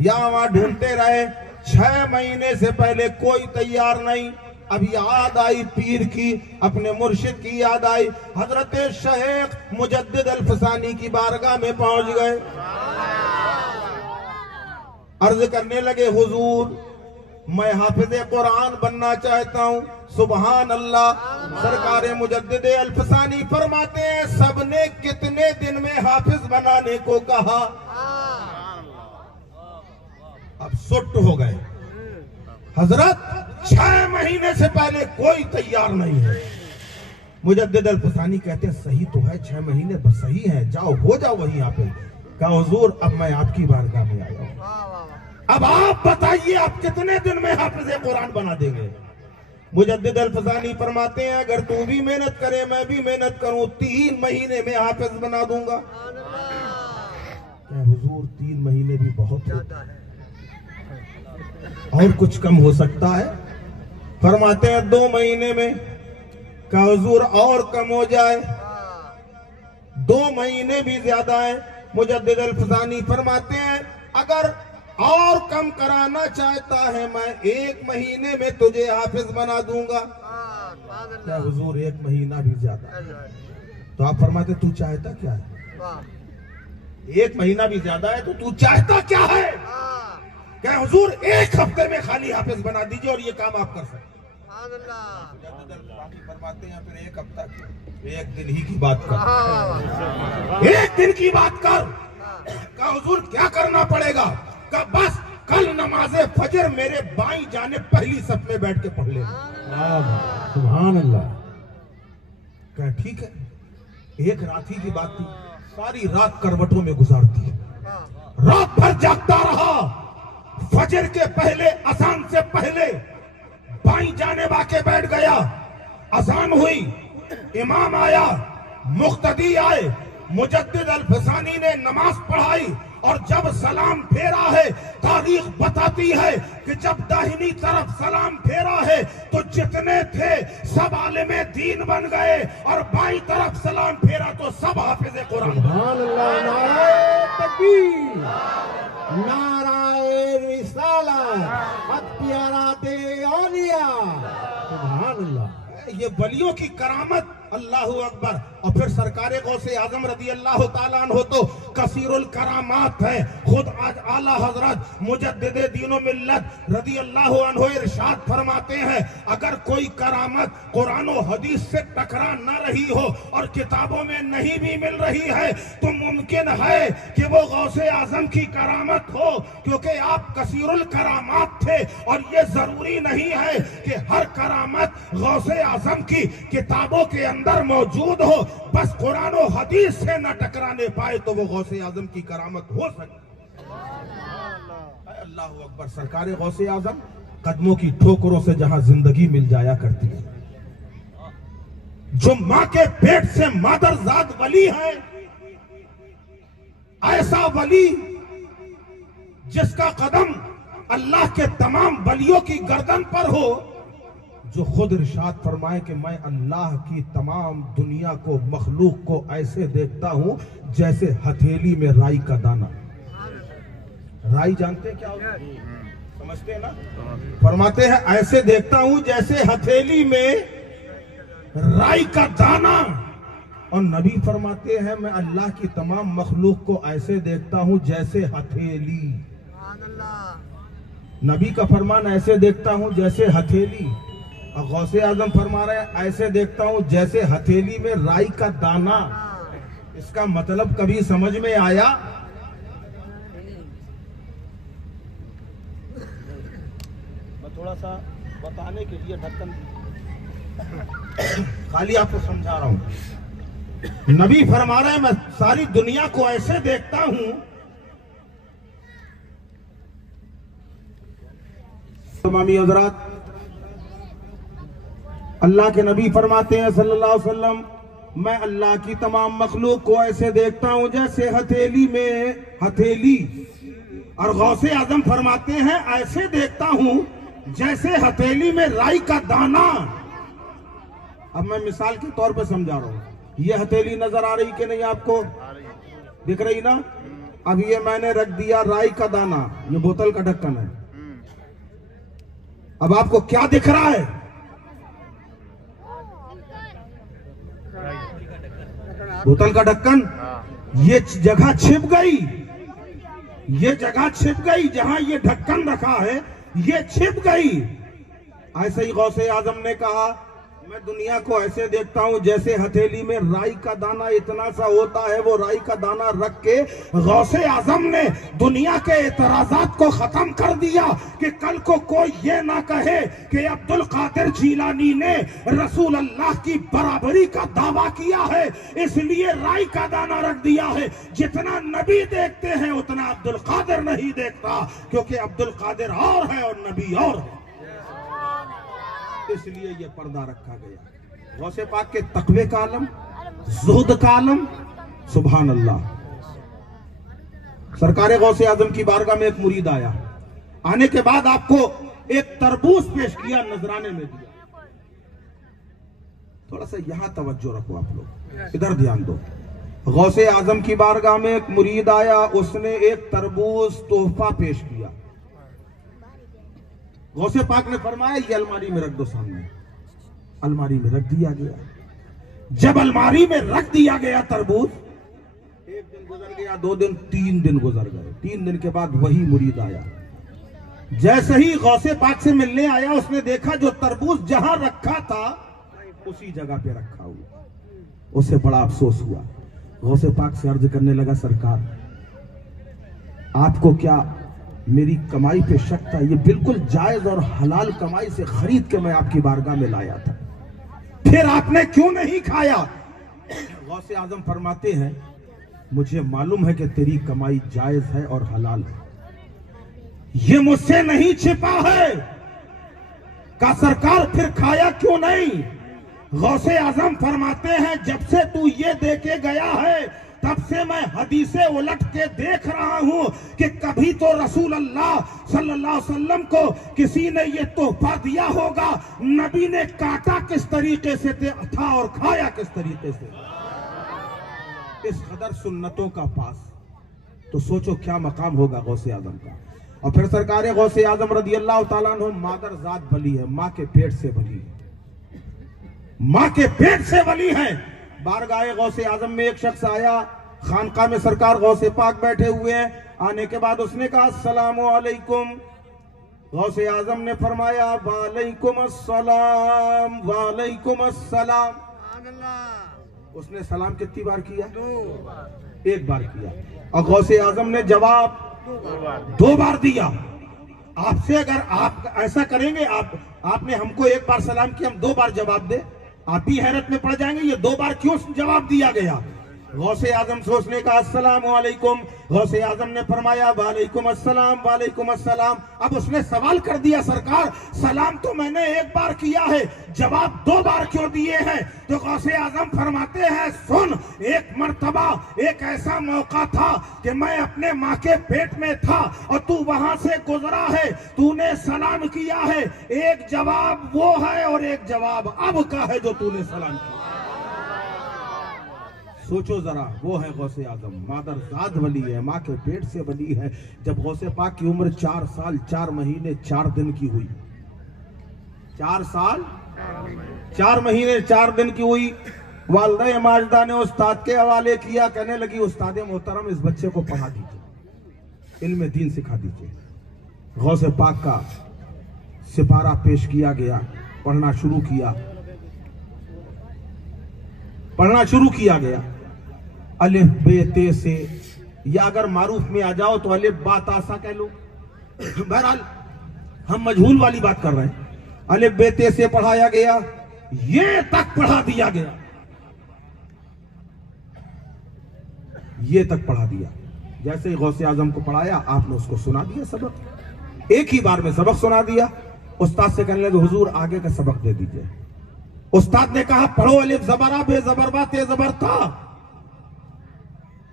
यहां वहां ढूंढते रहे, 6 महीने से पहले कोई तैयार नहीं। अब याद आई पीर की, अपने मुर्शिद की याद आई। हजरत शेख मुजद्दिद अल्फसानी की बारगाह में पहुंच गए। अर्ज करने लगे, हुजूर मैं हाफिज कुरान बनना चाहता हूँ। सुबहान अल्लाह। सरकार मुजद्दिद अल्फसानी फरमाते हैं, सबने कितने दिन में हाफिज बनाने को कहा? अब सुट हो गए। हजरत 6 महीने से पहले कोई तैयार नहीं है। मुजद्दिद अल्फसानी कहते हैं, सही तो है, 6 महीने पर सही है, जाओ हो जाओ वहीं यहाँ पे। कहा, हुजूर अब मैं आपकी बारगाह में आया हूँ, अब आप बताइए आप कितने दिन में हाफिज कुरान बना देंगे? मुजद्दिद अल्फसानी फरमाते हैं, अगर तू भी मेहनत करे मैं भी मेहनत करूं, 3 महीने में हाफिज बना दूंगा। हुजूर 3 महीने भी बहुत होता है, और कुछ कम हो सकता है? फरमाते हैं 2 महीने में। क्या हुजूर और कम हो जाए? 2 महीने भी ज्यादा है। मुजद्दिद अल्फसानी फरमाते हैं, अगर और कम कराना चाहता है मैं 1 महीने में तुझे हाफिज बना दूंगा। क्या हुजूर 1 महीना भी ज्यादा? तो आप फरमाते, तू चाहता क्या है? 1 महीना भी ज्यादा है, तो तू चाहता क्या है? क्या हुजूर 1 हफ्ते में खाली हाफिज बना दीजिए और ये काम आप कर सकते। फरमाते हैं, फिर 1 हफ्ता की, 1 दिन ही की बात कर, 1 दिन की बात कर। क्या हुजूर क्या करना पड़ेगा? का बस कल नमाज़े फजर मेरे बाईं जाने पहली सफ में बैठ के पढ़ ले। सुभान अल्लाह। क्या ठीक है? 1 रात ही की बात थी, सारी रात करवटों में गुजारती है, रात भर जागता रहा। फजर के पहले, अजान से पहले बाईं जाने बाके बैठ गया। अजान हुई, इमाम आया, मुक्तदी आए, मुजद्दिद अल्फसानी ने नमाज पढ़ाई, और जब सलाम फेरा है, तारीख बताती है कि जब दाहिनी तरफ सलाम फेरा है तो जितने थे सब आलिमे दीन बन गए, और बाईं तरफ सलाम फेरा तो सब हाफिज कुरान। सुभान अल्लाह। नाराए तकबीर, नाराए रिसालत, हक प्यारा दे औलिया। सुभान अल्लाह। ये वलियों की करामत, अल्लाहु अकबर। और फिर सरकारे गौसे आजम रदी अल्लाह ताला अन्हु तो कसीरुल करामात है। खुद आज आला हजरत मुजद्दिद दीनो मिल्लत रदी अल्लाह अन्हु इरशाद फरमाते हैं, अगर कोई करामत कुरान और हदीस से टकरा न रही हो और किताबों में नहीं भी मिल रही है, तो मुमकिन है कि वो गौसे आजम की करामत हो, क्योंकि आप कसीरुल करामात थे। और ये जरूरी नहीं है कि हर करामत गौसे आजम की किताबों के अंदर मौजूद हो, बस कुरान और हदीस से न टकराने पाए तो वो गौसे आजम की करामत हो सकती। अल्लाह अकबर। सरकार गौसे आजम कदमों की ठोकरों से जहां जिंदगी मिल जाया करती है, जो मां के पेट से मादरजाद वली है, ऐसा वली जिसका कदम अल्लाह के तमाम वलियों की गर्दन पर हो, जो खुद इरशाद फरमाए कि मैं अल्लाह की तमाम दुनिया को, मखलूक को ऐसे देखता हूं जैसे हथेली में राई का दाना। राई जानते हैं क्या होता है? समझते हैं ना? फरमाते हैं, ऐसे देखता हूं जैसे हथेली में राई का दाना। और नबी फरमाते हैं, मैं अल्लाह की तमाम मखलूक को ऐसे देखता हूं जैसे हथेली। नबी का फरमान, ऐसे देखता हूं जैसे हथेली। और गौसे आजम फरमा रहे हैं, ऐसे देखता हूं जैसे हथेली में राई का दाना। इसका मतलब कभी समझ में आया? मैं थोड़ा सा बताने के लिए ढक्कन खाली आपको समझा रहा हूं। नबी फरमा रहे हैं, मैं सारी दुनिया को ऐसे देखता हूं। तमामी हजरात, अल्लाह के नबी फरमाते हैं सल्लल्लाहु अलैहि वसल्लम, मैं अल्लाह की तमाम मखलूक को ऐसे देखता हूं जैसे हथेली में हथेली। और गौसे आजम फरमाते हैं, ऐसे देखता हूं जैसे हथेली में राई का दाना। अब मैं मिसाल के तौर पे समझा रहा हूं। ये हथेली नजर आ रही कि नहीं आपको? दिख रही ना? अब ये मैंने रख दिया राई का दाना, ये बोतल का ढक्कन है। अब आपको क्या दिख रहा है? बोतल का ढक्कन, ये जगह छिप गई, ये जगह छिप गई जहां ये ढक्कन रखा है, ये छिप गई। ऐसे ही गौसे आजम ने कहा, मैं दुनिया को ऐसे देखता हूं जैसे हथेली में राई का दाना इतना सा होता है, वो राई का दाना रख के गौसे आजम ने दुनिया के एतराजात को खत्म कर दिया कि कल को कोई ये ना कहे कि अब्दुल कादिर जीलानी ने रसूल अल्लाह की बराबरी का दावा किया है, इसलिए राई का दाना रख दिया है। जितना नबी देखते हैं उतना अब्दुल कादिर नहीं देखता, क्योंकि अब्दुल कादिर और है और नबी और है, इसलिए ये पर्दा रखा गया। गौसे पाक के तकवे का आलम, जुहद का आलम, सुभान अल्लाह। सरकार गौसे आजम की बारगाह में एक मुरीद आया, आने के बाद आपको एक तरबूज पेश किया, नजराने में दिया। थोड़ा सा यहां तवज्जो रखो आप लोग, इधर ध्यान दो। गौसे आजम की बारगाह में एक मुरीद आया, उसने एक तरबूज तोहफा पेश किया। गौसे पाक ने फरमाया ये अलमारी में रख दो सामने। अलमारी में रख दिया गया। जब अलमारी में रख दिया गया तरबूज, एक दिन गुजर गया, 2 दिन, 3 दिन गुजर गए। 3 दिन के बाद वही मुरीद आया। जैसे ही गौसे पाक से मिलने आया, उसने देखा जो तरबूज जहां रखा था उसी जगह पे रखा हुआ। उसे बड़ा अफसोस हुआ। गौसे पाक से अर्ज करने लगा, सरकार आपको क्या मेरी कमाई पे शक था? ये बिल्कुल जायज और हलाल कमाई से खरीद के मैं आपकी बारगाह में लाया था, फिर आपने क्यों नहीं खाया? गौसे आजम फरमाते हैं, मुझे मालूम है कि तेरी कमाई जायज है और हलाल है, ये मुझसे नहीं छिपा है। का सरकार फिर खाया क्यों नहीं? गौसे आजम फरमाते हैं, जब से तू ये दे के गया है तब से मैं हदीसें उलट के देख रहा हूं कि कभी तो रसूल अल्लाह सल्लल्लाहु अलैहि वसल्लम को किसी ने ये तोहफा दिया होगा, नबी ने काटा किस तरीके से था और खाया किस तरीके से। इस कदर सुन्नतों का पास, तो सोचो क्या मकाम होगा गौसे आजम का। और फिर सरकार गौसे आजम रदी अल्लाह तआला अन्हु मादर जात बली है, माँ के पेट से बली है, माँ के पेट से बली है। बारगाह गौसे आजम में एक शख्स आया, खानका में सरकार गौसे पाक बैठे हुए हैं। आने के बाद उसने कहा, अस्सलामु अलैकुम। गौसे आजम ने फरमाया, वालेकुम अस्सलाम, वालेकुम अस्सलाम। उसने सलाम कितनी बार किया? 1 बार किया। और गौसे आजम ने जवाब 2 बार दिया। आपसे अगर आप ऐसा करेंगे, आपने हमको 1 बार सलाम किया, हम 2 बार जवाब दे, आप भी हैरत में पड़ जाएंगे, ये 2 बार क्यों जवाब दिया गया? गौसे आजम सोचने का, अस्सलामु अलैकुम। गौसे आजम ने फरमाया, वालेकुम अस्सलाम, वालेकुम अस्सलाम। अब उसने सवाल कर दिया, सरकार सलाम तो मैंने 1 बार किया है, जवाब 2 बार क्यों दिए हैं? तो गौसे आजम फरमाते हैं, सुन, एक मर्तबा एक ऐसा मौका था कि मैं अपने माँ के पेट में था और तू वहां से गुजरा है, तूने सलाम किया है, एक जवाब वो है और एक जवाब अब का है जो तूने सलाम किया। सोचो जरा, वो है गौसे आजम, मादर जात वली है, माँ के पेट से वली है। जब गौसे पाक की उम्र 4 साल 4 महीने 4 दिन की हुई, 4 साल 4 महीने 4 दिन की हुई, वालिदा माजिदा ने उस्ताद के हवाले किया। कहने लगी, उस्ताद मोहतरम इस बच्चे को पढ़ा दीजिए, इल्म दीन सिखा दीजिए। गौसे पाक का सिपारा पेश किया गया, पढ़ना शुरू किया, पढ़ना शुरू किया गया। अलिफ बे ते से, या अगर मारूफ में आ जाओ तो अलिफ बा ता सा कह लो। बहरहाल हम मजहूल वाली बात कर रहे हैं। अलिफ बे ते से पढ़ाया गया, ये तक पढ़ा दिया गया, ये तक पढ़ा दिया। जैसे ही गौसे आजम को पढ़ाया, आपने उसको सुना दिया सबक, एक ही बार में सबक सुना दिया। उस्ताद से कहने लगे, हुजूर आगे का सबक दे दीजिए। उस्ताद ने कहा, पढ़ो अलिफ ज़बरा बे ज़बर बा ते ज़बर था।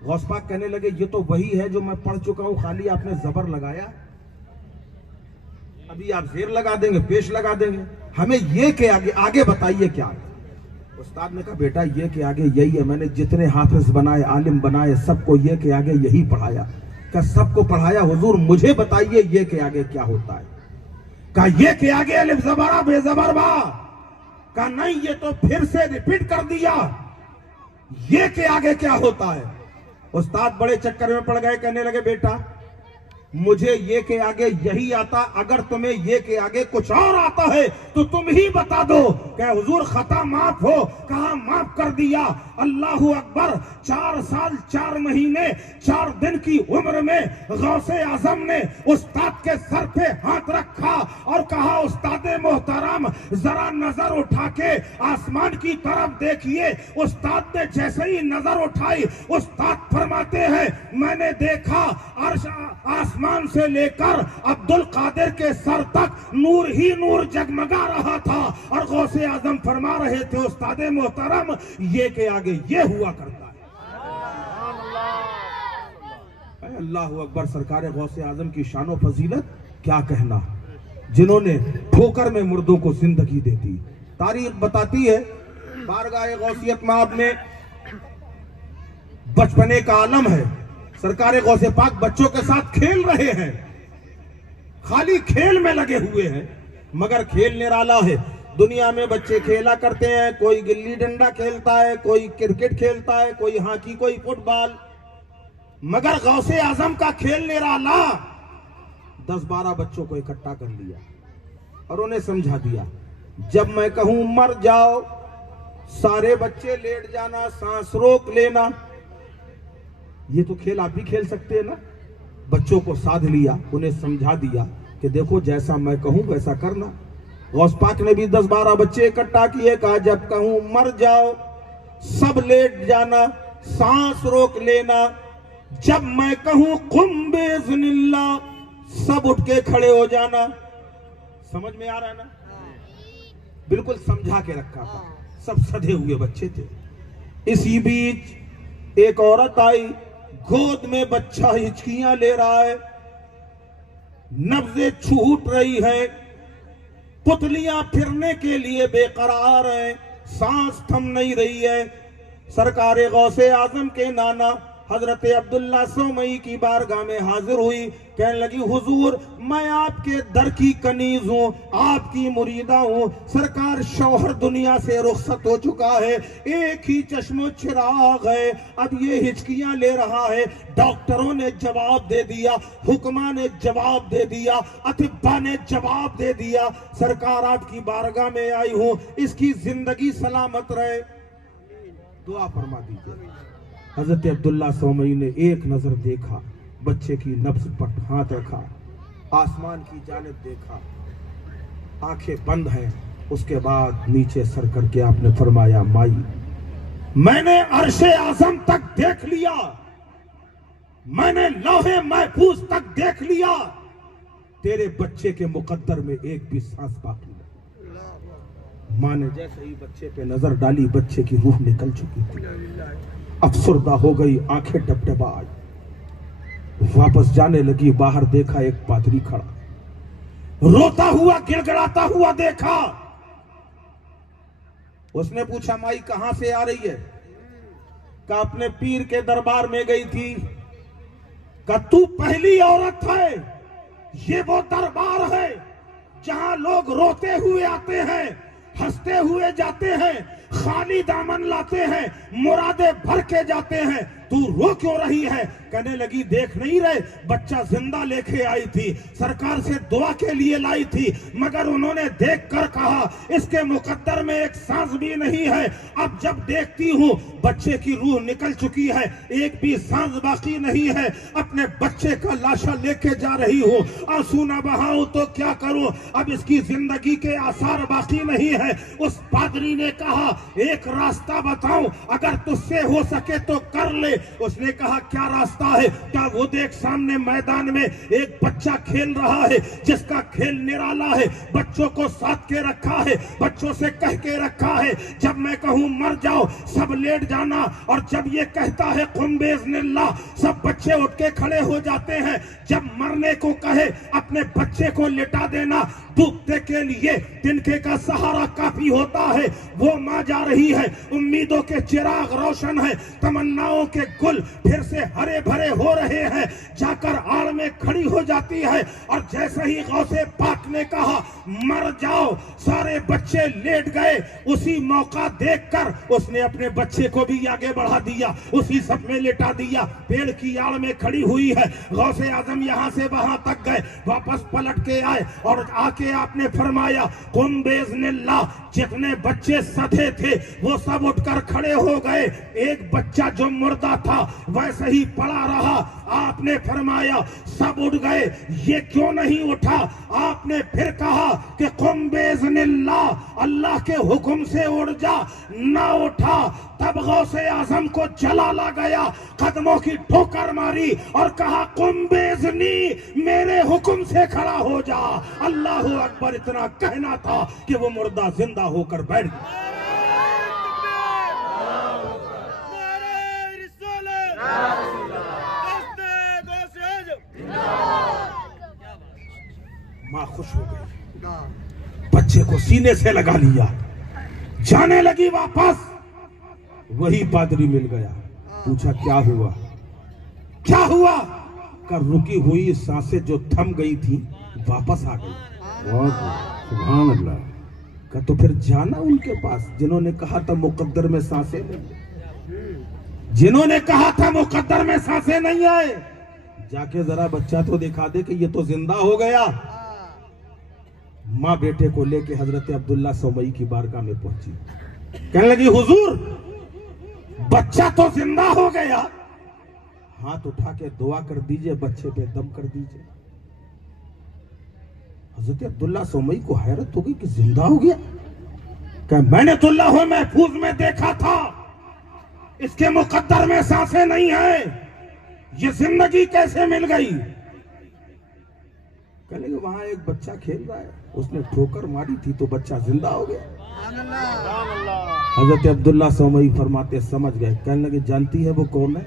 गौस पाक कहने लगे, ये तो वही है जो मैं पढ़ चुका हूं, खाली आपने जबर लगाया, अभी आप जेर लगा देंगे, पेश लगा देंगे, हमें ये के आगे आगे बताइए क्या है। उस्ताद ने कहा, बेटा ये के आगे यही है, मैंने जितने हाफिज बनाए, आलिम बनाए, सबको ये के आगे यही पढ़ाया। क्या सबको पढ़ाया? हुजूर मुझे बताइए ये के आगे क्या होता है। कहा, ये के आगे अलिफ ज़बरा बे ज़बर बा। कहा, नहीं, ये तो फिर से रिपीट कर दिया। ये के आगे क्या होता है। उस्ताद बड़े चक्कर में पड़ गए, कहने लगे बेटा मुझे ये के आगे यही आता, अगर तुम्हें ये के आगे कुछ और आता है तो तुम ही बता दो। क्या हुजूर खता माफ हो? कहा माफ कर दिया। अल्लाहु अकबर। 4 साल 4 महीने 4 दिन की उम्र में गौसे आजम ने उस्ताद के सर पे हाथ रखा और कहा उस्ताद मोहतरम जरा नजर उठा के आसमान की तरफ देखिए। उस्ताद ने जैसे ही नजर उठाई, उस्ताद फरमाते हैं मैंने देखा अर्श आसमान से लेकर अब्दुल कादिर के सर तक नूर ही नूर जगमगा रहा था। और गौसे आजम फरमा रहे थे उस्ताद मोहतरम ये के आगे ये हुआ करता है। अल्लाह अकबर। सरकार गौसे आजम की शानो फजीलत क्या कहना, जिन्होंने ठोकर में मुर्दों को जिंदगी दे दी। तारीख बताती है बारगाह गौसियत माब में बचपने का आलम है। सरकार गौसे पाक बच्चों के साथ खेल रहे हैं, खाली खेल में लगे हुए हैं, मगर खेल निराला है। दुनिया में बच्चे खेला करते हैं, कोई गिल्ली डंडा खेलता है, कोई क्रिकेट खेलता है, कोई हॉकी, कोई फुटबॉल, मगर गौसे आजम का खेल निराला। 10-12 बच्चों को इकट्ठा कर लिया और उन्हें समझा दिया जब मैं कहूं मर जाओ सारे बच्चे लेट जाना, सांस रोक लेना। ये तो खेल आप भी खेल सकते हैं ना। बच्चों को साध लिया, उन्हें समझा दिया कि देखो जैसा मैं कहूं वैसा करना। गौस पाक ने भी 10-12 बच्चे इकट्ठा किए, कहा जब कहूं मर जाओ सब लेट जाना, सांस रोक लेना। जब मैं कहूं कुम बिइज़्निल्लाह सब उठ के खड़े हो जाना। समझ में आ रहा है ना? बिल्कुल समझा के रखा था। सब सधे हुए बच्चे थे। इसी बीच एक औरत आई, गोद में बच्चा हिचकियां ले रहा है, नब्जें छूट रही है, पुतलियां फिरने के लिए बेकरार हैं, सांस थम नहीं रही है। सरकार गौसे आजम के नाना हजरत अब्दुल्ला सोमई की बारगाह में हाजिर हुई, कहने लगी हुजूर मैं आपके दर की कनीज हूँ, आपकी मुरीदा हूँ। सरकार शौहर दुनिया से रुखसत हो चुका है, एक ही चश्मो चिराग है, अब ये हिचकियां ले रहा है। डॉक्टरों ने जवाब दे दिया, हुक्मा ने जवाब दे दिया, अतिब्बा ने जवाब दे दिया। सरकार आपकी बारगाह में आई हूँ, इसकी जिंदगी सलामत रहे, दुआ फरमा दीजिए। हजरत अब्दुल्ला सोमई ने एक नजर देखा, बच्चे की नब्ज पर हाथ रखा, आसमान की जानिब देखा, आंखें बंद हैं। उसके बाद नीचे सर करके आपने फरमाया माई मैंने अर्शे आजम तक देख लिया, मैंने लौहे महफूज तक देख लिया, तेरे बच्चे के मुकद्दर में एक भी सांस बाकी नहीं। मां ने जैसे ही बच्चे पे नजर डाली, बच्चे की रूह निकल चुकी थी, अफसरदा हो गई, आंखें डबडबा आई, वापस जाने लगी। बाहर देखा एक पादरी खड़ा, रोता हुआ गिड़गिड़ाता हुआ देखा। उसने पूछा माई कहां से आ रही है? कहा अपने पीर के दरबार में गई थी। कहा तू पहली औरत है, ये वो दरबार है जहां लोग रोते हुए आते हैं, हंसते हुए जाते हैं, खाली दामन लाते हैं, मुरादे भर के जाते हैं, तू रो क्यों रही है? कहने लगी देख नहीं रहे बच्चा जिंदा लेके आई थी, सरकार से दुआ के लिए लाई थी, मगर उन्होंने देख कर कहा इसके मुकद्दर में एक सांस भी नहीं है। अब जब देखती हूँ बच्चे की रूह निकल चुकी है, एक भी सांस बाकी नहीं है, अपने बच्चे का लाशा लेके जा रही हूँ, आंसू ना बहाऊं तो क्या करूं, अब इसकी जिंदगी के आसार बाकी नहीं है। उस पादरी ने कहा एक रास्ता बताऊं, अगर तुझसे हो सके तो कर ले। उसने कहा क्या रास्ता है? क्या वो देख सामने मैदान में एक बच्चा खेल रहा है, जिसका खेल निराला है, बच्चों को साथ के रखा है, बच्चों से कह के रखा है जब मैं कहूं मर जाओ सब लेट जाना, और जब ये कहता है कुम बिइज़्निल्लाह सब बच्चे उठ के खड़े हो जाते हैं, जब मरने को कहे अपने बच्चे को लिटा देना, डूबते के लिए तिनके का सहारा काफी होता है। वो मां जा रही है, उम्मीदों के चिराग रोशन है, तमन्नाओं के गुल फिर से हरे भरे हो रहे हैं, जाकर आड़ में खड़ी हो जाती है और जैसे ही गौसे पाक ने कहा मर जाओ, सारे बच्चे लेट गए। उसी मौका देखकर उसने अपने बच्चे को भी आगे बढ़ा दिया, उसी सब में लेटा दिया। पेड़ की आड़ में खड़ी हुई है। गौसे आजम यहां से वहां तक गए, वापस पलट के आए और आके आपने फरमाया कुम बेज़निल्लाह, जितने बच्चे सधे थे वो सब उठकर खड़े हो गए। एक बच्चा जो मुर्दा था वैसे ही पड़ा रहा। आपने फरमाया सब उठ गए, ये क्यों नहीं उठा? आपने फिर कहा कि कुम बेज़निल्लाह, अल्लाह के हुक्म से उठ जा। ना उठा। तब गौसे आजम को जलाला गया, कदमों की ठोकर मारी और कहा कुम बेज़नी, मेरे हुक्म से खड़ा हो जा। अल्लाह अकबर इतना कहना था कि वो मुर्दा जिंदा होकर बैठ गया। मां खुश हो गई, बच्चे को सीने से लगा लिया, जाने लगी वापस। वही पादरी मिल गया, पूछा क्या हुआ, क्या हुआ? कर रुकी हुई सांसें जो थम गई थी वापस आ गई। सुभान अल्लाह। का तो फिर जाना उनके पास जिन्होंने कहा था मुकद्दर में सांसें नहीं, जिन्होंने कहा था मुकद्दर में सांसें नहीं आए। जाके जरा बच्चा तो दिखा दे कि ये तो जिंदा हो गया। माँ बेटे को लेके हजरत अब्दुल्ला सौमई की बारगाह में पहुंची, कहने लगी हुजूर बच्चा तो जिंदा हो गया, हाथ उठा के दुआ कर दीजिए, बच्चे पे दम कर दीजिए। हजरत अब्दुल्ला सौमई को हैरत हो गई कि जिंदा हो गया। क्या मैंने तो लौह महफूज में देखा था, इसके मुकद्दर में सांसें नहीं है, ये जिंदगी कैसे मिल गई? कहने लगे वहां एक बच्चा खेल रहा है, उसने ठोकर मारी थी तो बच्चा जिंदा हो गया। हजरत अब्दुल्ला सौमई फरमाते समझ गए। कहने लगे जानती है वो कौन है?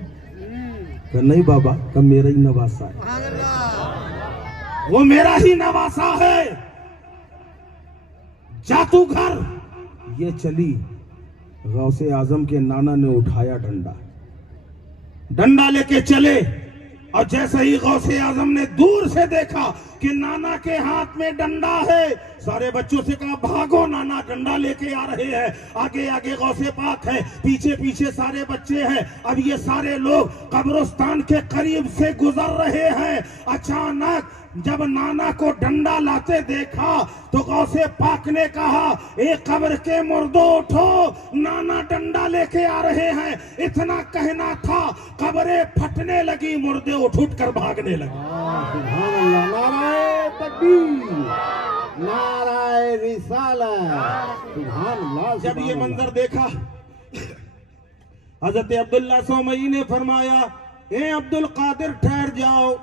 कहा नहीं बाबा, कहा मेरा ही नवासा है, वो मेरा ही नवासा है। जा तू घर। ये चली, गौसे आजम के नाना ने उठाया डंडा, डंडा लेके चले और जैसे ही गौसे आजम ने दूर से देखा कि नाना के हाथ में डंडा है, सारे बच्चों से कहा भागो, नाना डंडा लेके आ रहे हैं। आगे आगे गौसे पाक है, पीछे पीछे सारे बच्चे हैं। अब ये सारे लोग कब्रिस्तान के करीब से गुजर रहे हैं। अचानक जब नाना को डंडा लाते देखा तो गौसे पाक ने कहा एक कब्र के मुर्दों उठो, नाना डंडा लेके आ रहे हैं। इतना कहना था, कब्रें फटने लगी, मुर्दे उठ उठ कर भागने लगे। नाराए तकबीर, नाराए रिसालत, सुभान अल्लाह। जब ये मंजर देखा हजरत अब्दुल्ला सौमई ने फरमाया ए अब्दुल कादिर ठहर जाओ,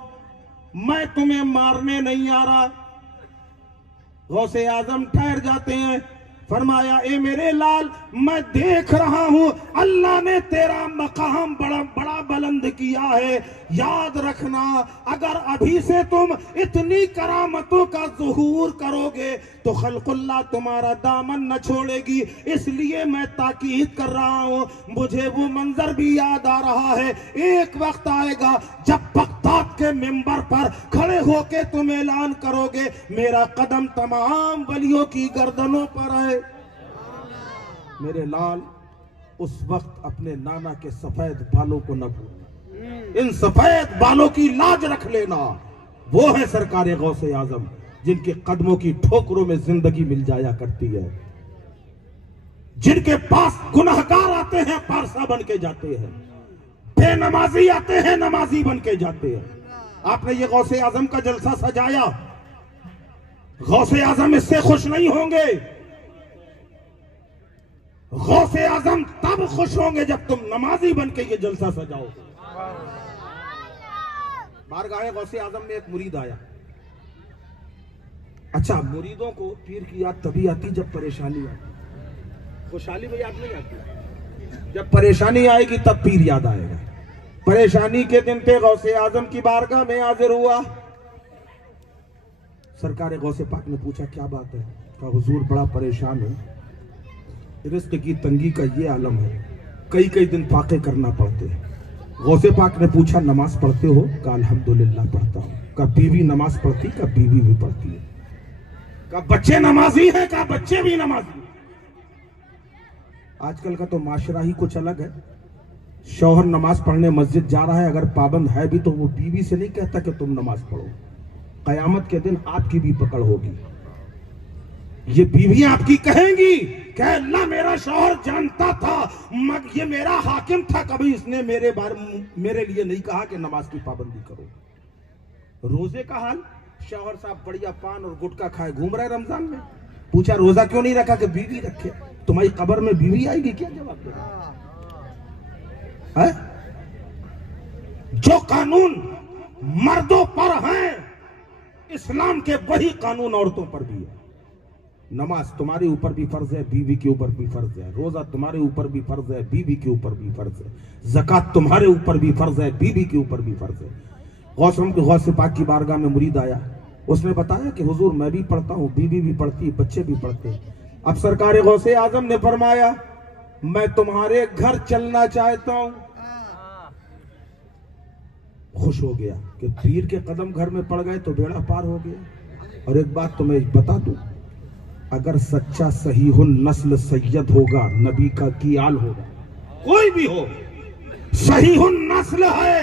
मैं तुम्हें मारने नहीं आ रहा। गौसे आजम ठहर जाते हैं, फरमाया ए मेरे लाल, मैं देख रहा हूं अल्लाह ने तेरा मकाम बड़ा बड़ा बुलंद किया है। याद रखना, अगर अभी से तुम इतनी करामतों का ज़ुहूर करोगे तो खल्कुल्लाह तुम्हारा दामन न छोड़ेगी। इसलिए मैं ताकीद कर रहा हूं। मुझे वो मंजर भी याद आ रहा है, एक वक्त आएगा जब बगदाद के मिंबर पर खड़े होके तुम ऐलान करोगे मेरा कदम तमाम वलियों की गर्दनों पर है। मेरे लाल, उस वक्त अपने नाना के सफेद बालों को न भूलना, इन सफेद बालों की लाज रख लेना। वो है सरकार गौसे आजम जिनके कदमों की ठोकरों में जिंदगी मिल जाया करती है, जिनके पास गुनहगार आते हैं पारसा बन के जाते हैं, बेनमाजी आते हैं नमाजी बन के जाते हैं। आपने ये गौसे आजम का जलसा सजाया, गौसे आजम इससे खुश नहीं होंगे। गौसे आजम तब खुश होंगे जब तुम नमाजी बन के ये जलसा सजाओ। बारगाह गौसे आजम में एक मुरीद आया। अच्छा, मुरीदों को पीर की याद तभी आती जब परेशानी आती, खुशहाली में याद नहीं आती। जब परेशानी आएगी तब पीर याद आएगा। परेशानी के दिन थे, गौसे आजम की बारगाह में हाजिर हुआ। सरकार गौसे पाक ने पूछा क्या बात है? कहा हुजूर बड़ा परेशान है, रिज़्क़ की तंगी का ये आलम है, कई कई दिन फाके करना पड़ते हैं, गौसे पाक ने पूछा नमाज पढ़ते हो? कहा अल्हम्दुलिल्लाह पढ़ता हूं। कहा बीवी नमाज पढ़ती? कहा बीवी भी पढ़ती है। कहा बच्चे नमाजी हैं? कहा बच्चे भी नमाजी। आजकल का तो माशरा ही कुछ अलग है। शौहर नमाज पढ़ने मस्जिद जा रहा है, अगर पाबंद है भी तो वो बीवी से नहीं कहता कि तुम नमाज पढ़ो। कयामत के दिन आपकी भी पकड़ होगी। ये बीवी आपकी कहेंगी कि अल्लाह मेरा शौहर जानता था, मगर ये मेरा हाकिम था, कभी इसने मेरे लिए नहीं कहा कि नमाज की पाबंदी करो। रोजे का हाल, शौहर साहब बढ़िया पान और गुटखा खाए घूम रहे रमजान में। पूछा रोजा क्यों नहीं रखा? कि बीवी रखे। तुम्हारी कब्र में बीवी आएगी? क्या जवाब देगा? जो कानून मर्दों पर हैं इस्लाम के, वही कानून औरतों पर भी है। नमाज तुम्हारे ऊपर भी फर्ज है, बीवी के ऊपर भी फर्ज है। रोजा तुम्हारे ऊपर भी फर्ज है, बीवी के ऊपर भी फर्ज है। ज़कात तुम्हारे ऊपर भी फर्ज है, बीवी के ऊपर भी फर्ज है। गौस पाक की बारगाह में मुरीद आया, उसने बताया कि हुजूर मैं भी पढ़ता हूँ, बीवी भी पढ़ती है, बच्चे भी पढ़ते हैं। अब सरकार गौसे आजम ने फरमाया मैं तुम्हारे घर चलना चाहता हूं। खुश हो गया कि पीर के कदम घर में पड़ गए तो बेड़ा पार हो गया। और एक बात तुम्हें बता दूं, अगर सच्चा सहीहुन नस्ल सैयद होगा, नबी का कियाल होगा, कोई भी हो, सहीहुन नस्ल है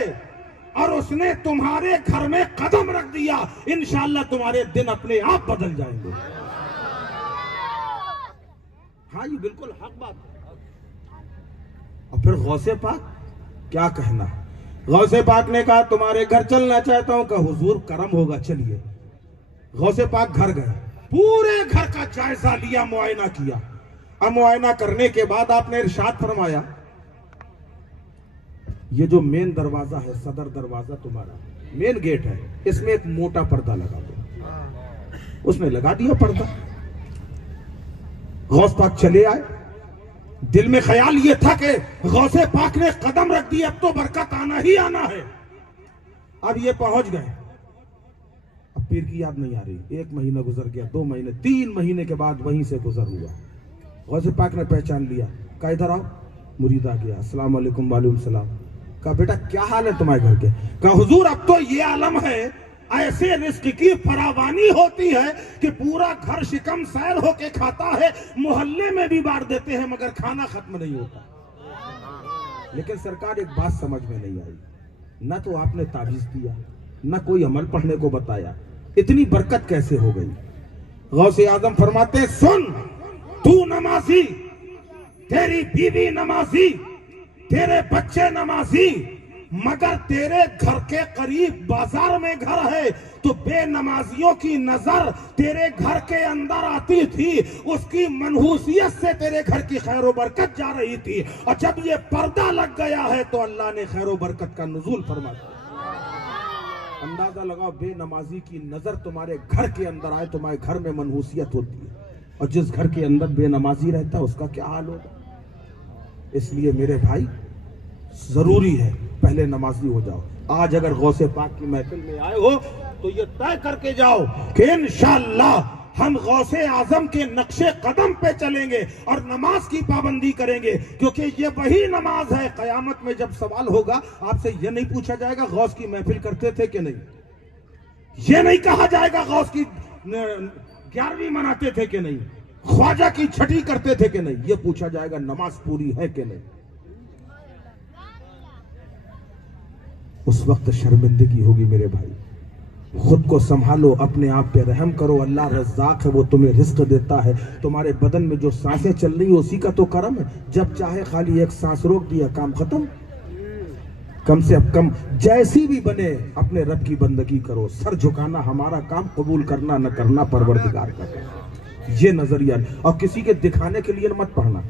और उसने तुम्हारे घर में कदम रख दिया, इंशाअल्लाह तुम्हारे दिन अपने आप बदल जाएंगे। हाँ ये बिल्कुल हक बात है। और फिर गौसे पाक क्या कहना, गौसे पाक ने कहा तुम्हारे घर चलना चाहता हूं। कहा हुजूर करम होगा, चलिए। गौसे पाक घर गए, पूरे घर का जायजा लिया, मुआयना किया। अब मुआयना करने के बाद आपने इरशाद फरमाया ये जो मेन दरवाजा है, सदर दरवाजा तुम्हारा मेन गेट है, इसमें एक मोटा पर्दा लगा दो। उसने लगा दिया पर्दा। गौस पाक चले आए, दिल में ख्याल ये था कि गौसे पाक ने कदम रख दिए, अब तो बरकत आना ही आना है। अब ये पहुंच गए, अब पीर की याद नहीं आ रही। 1 महीना गुजर गया, 2 महीने, 3 महीने के बाद वहीं से गुजर हुआ। गौसे पाक ने पहचान लिया, कहा इधर आओ। मुरीद आ गया, अस्सलाम वालेकुम। वालेकुम सलाम। कहा बेटा क्या हाल है तुम्हारे घर के? कहा हुजूर अब तो ये आलम है, ऐसे रिस्क की फरावानी होती है कि पूरा घर शिकम सैर होके खाता है, मोहल्ले में भी बांट देते हैं मगर खाना खत्म नहीं होता। लेकिन सरकार एक बात समझ में नहीं आई, न तो आपने ताबीज दिया, न कोई अमल पढ़ने को बताया, इतनी बरकत कैसे हो गई? गौसे आजम फरमाते सुन, तू नमाजी, तेरी बीवी नमाजी, तेरे बच्चे नमाजी, मगर तेरे घर के करीब बाजार में घर है तो बेनमाजियों की नजर तेरे घर के अंदर आती थी, उसकी मनहूसियत से तेरे घर की खैर व बरकत जा रही थी। और जब ये पर्दा लग गया है तो अल्लाह ने खैर व बरकत का नुज़ूल फरमा दिया। अंदाजा लगाओ, बेनमाजी की नजर तुम्हारे घर के अंदर आए, तुम्हारे घर में मनहूसियत होती है, और जिस घर के अंदर बेनमाजी रहता है उसका क्या हाल होगा? इसलिए मेरे भाई जरूरी है पहले नमाजी हो जाओ। आज अगर गौसे पाक की महफिल में आए हो तो ये तय करके जाओ कि इंशाअल्लाह हम गौसे आजम के नक्शे कदम पे चलेंगे और नमाज की पाबंदी करेंगे, क्योंकि ये वही नमाज है। कयामत में जब सवाल होगा आपसे ये नहीं पूछा जाएगा गौस की महफिल करते थे कि नहीं, ये नहीं कहा जाएगा गौस की 11वीं मनाते थे कि नहीं, ख्वाजा की छठी करते थे कि नहीं, ये पूछा जाएगा नमाज पूरी है कि नहीं। उस वक्त शर्मिंदगी होगी मेरे भाई। खुद को संभालो, अपने आप पे रहम करो। अल्लाह रज़्ज़ाक़ है, वो तुम्हें रिस्क देता है। तुम्हारे बदन में जो सांसें चल रही है उसी का तो करम है। जब चाहे खाली एक सांस रोक दिया, काम खत्म। कम से कम जैसी भी बने अपने रब की बंदगी करो। सर झुकाना हमारा काम, कबूल करना न करना परवरदिगार का। ये नजरिया, और किसी के दिखाने के लिए मत पढ़ना।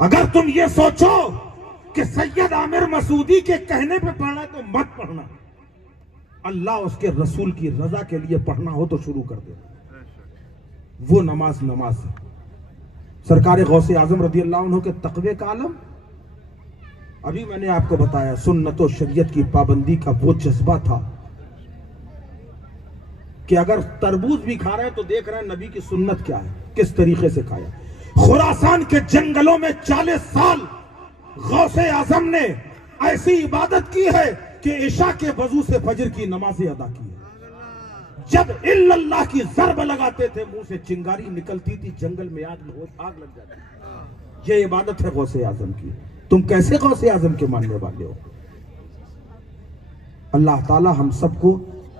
अगर तुम ये सोचो कि सैयद आमिर मसूदी के कहने पे पढ़ना है तो मत पढ़ना। अल्लाह उसके रसूल की रजा के लिए पढ़ना हो तो शुरू कर दे। वो नमाज है। सरकार गौसे आजम रज़ी अल्लाह अन्हु के तक़वे का आलम, अभी मैंने आपको बताया, सुन्नत और शरीयत की पाबंदी का वो जज्बा था कि अगर तरबूज भी खा रहे हैं तो देख रहे हैं नबी की सुन्नत क्या है, किस तरीके से खाया। खुरासान के जंगलों में 40 साल गौसे आजम ने ऐसी इबादत की है कि इशा के वजू से फजर की नमाजें अदा की है। जब इल्लल्लाह की ज़रब लगाते थे मुंह से चिंगारी निकलती थी, जंगल में आग लग जाती। ये इबादत है गौसे आजम की। तुम कैसे गौसे आजम के मानने वाले हो? अल्लाह ताला हम सबको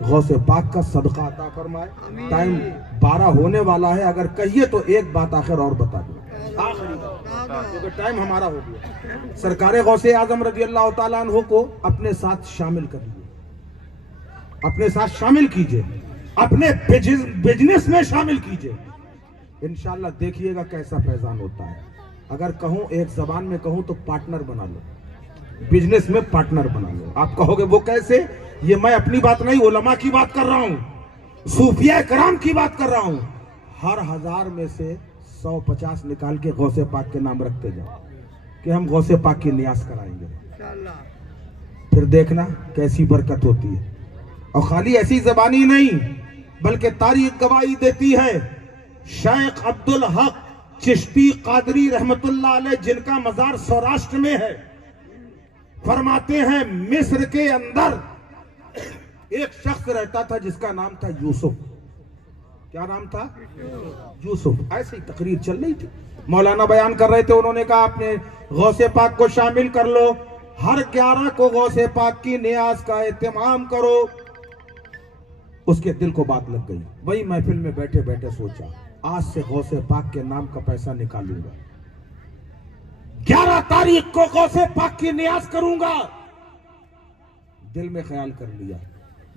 गौसे पाक का सदका अता फरमाए। टाइम 12 होने वाला है, अगर कहिए तो एक बात आखिर और बता दूं, आखिरी बात, क्योंकि टाइम हमारा हो गया। सरकारे गौसे आजम रज़ी अल्लाह ताला अन्हु को अपने साथ शामिल कर लीजिए, अपने साथ शामिल कीजिए, अपने बिजनेस में शामिल कीजिए। इंशाल्लाह देखिएगा कैसा फैजान होता है। अगर कहूं एक जबान में कहूं तो पार्टनर बना लो, बिजनेस में पार्टनर बना लो। आप कहोगे वो कैसे? ये मैं अपनी बात नहीं, उलमा की बात कर रहा हूं, सूफिया कराम की बात कर रहा हूं। हर 1000 में से 150 निकाल के गौसे पाक के नाम रखते जाओ कि हम गौसे पाक की नियाज कराएंगे, फिर देखना कैसी बरकत होती है। और खाली ऐसी जबानी नहीं, बल्कि तारीख गवाही देती है। शेख अब्दुल हक चिश्ती कादरी रहमतुल्लाह अलैह, जिनका मजार सौराष्ट्र में है, फरमाते हैं मिस्र के अंदर एक शख्स रहता था जिसका नाम था यूसुफ। क्या नाम था? यूसुफ। ऐसी तकरीर चल रही थी, मौलाना बयान कर रहे थे, उन्होंने कहा आपने गौसे पाक को शामिल कर लो, हर 11 को गौसे पाक की नियाज का एहतमाम करो। उसके दिल को बात लग गई। वही महफिल में बैठे बैठे सोचा आज से गौसे पाक के नाम का पैसा निकालूंगा, 11 तारीख को गौसे पाक की नियाज करूंगा। दिल में ख्याल कर लिया,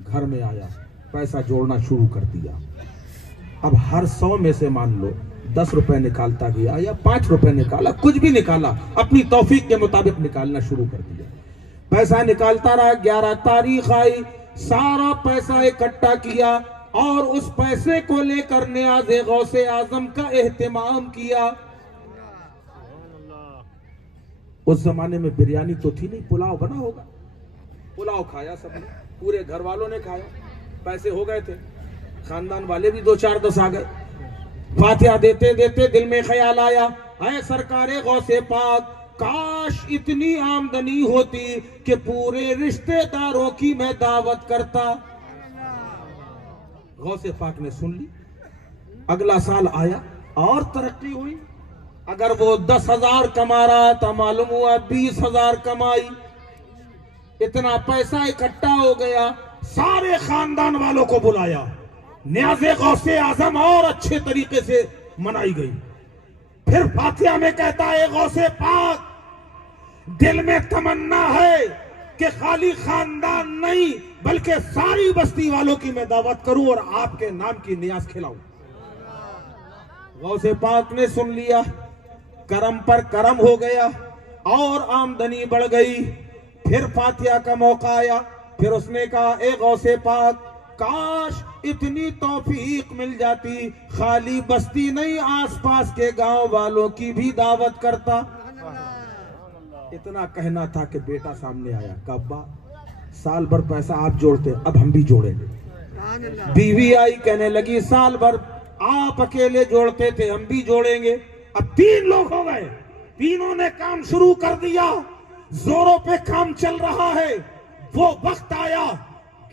घर में आया, पैसा जोड़ना शुरू कर दिया। अब हर 100 में से मान लो 10 रुपए निकालता गया या 5 रुपए निकाला, कुछ भी निकाला, अपनी तौफीक के मुताबिक निकालना शुरू कर दिया। पैसा निकालता रहा, 11 तारीख आई, सारा पैसा इकट्ठा किया और उस पैसे को लेकर नियाज़े गौसे आजम का एहतमाम किया। उस जमाने में बिरयानी तो थी नहीं, पुलाव बना होगा, पुलाव खाया सबने, पूरे घर वालों ने खाया, पैसे हो गए थे, खानदान वाले भी 2-4-10 आ गए। फातिहा देते देते दिल में ख्याल आया, है सरकारे गौसे पाक, काश इतनी आमदनी होती कि पूरे रिश्तेदारों की मैं दावत करता। गौसे पाक ने सुन ली। अगला साल आया और तरक्की हुई। अगर वो 10,000 कमा रहा था, मालूम हुआ 20,000 कमाई। इतना पैसा इकट्ठा हो गया, सारे खानदान वालों को बुलाया, नियाज़े गौसे आजम और अच्छे तरीके से मनाई गई। फिर फातिहा में कहता है गौसे पाक, दिल में तमन्ना है कि खाली खानदान नहीं बल्कि सारी बस्ती वालों की मैं दावत करूं और आपके नाम की नियाज खिलाऊं। गौसे पाक ने सुन लिया, करम पर करम हो गया और आमदनी बढ़ गई। फिर फातिहा का मौका आया, फिर उसने कहा ए गौसे पाक, काश इतनी तौफीक मिल जाती, खाली बस्ती नहीं आसपास के गांव वालों की भी दावत करता। इतना कहना था कि बेटा सामने आया, कब्बा साल भर पैसा आप जोड़ते, अब हम भी जोड़ेंगे। बीवी आई, कहने लगी साल भर आप अकेले जोड़ते थे, हम भी जोड़ेंगे। अब 3 लोग हो गए, तीनों ने काम शुरू कर दिया, जोरों पे काम चल रहा है। वो वक्त आया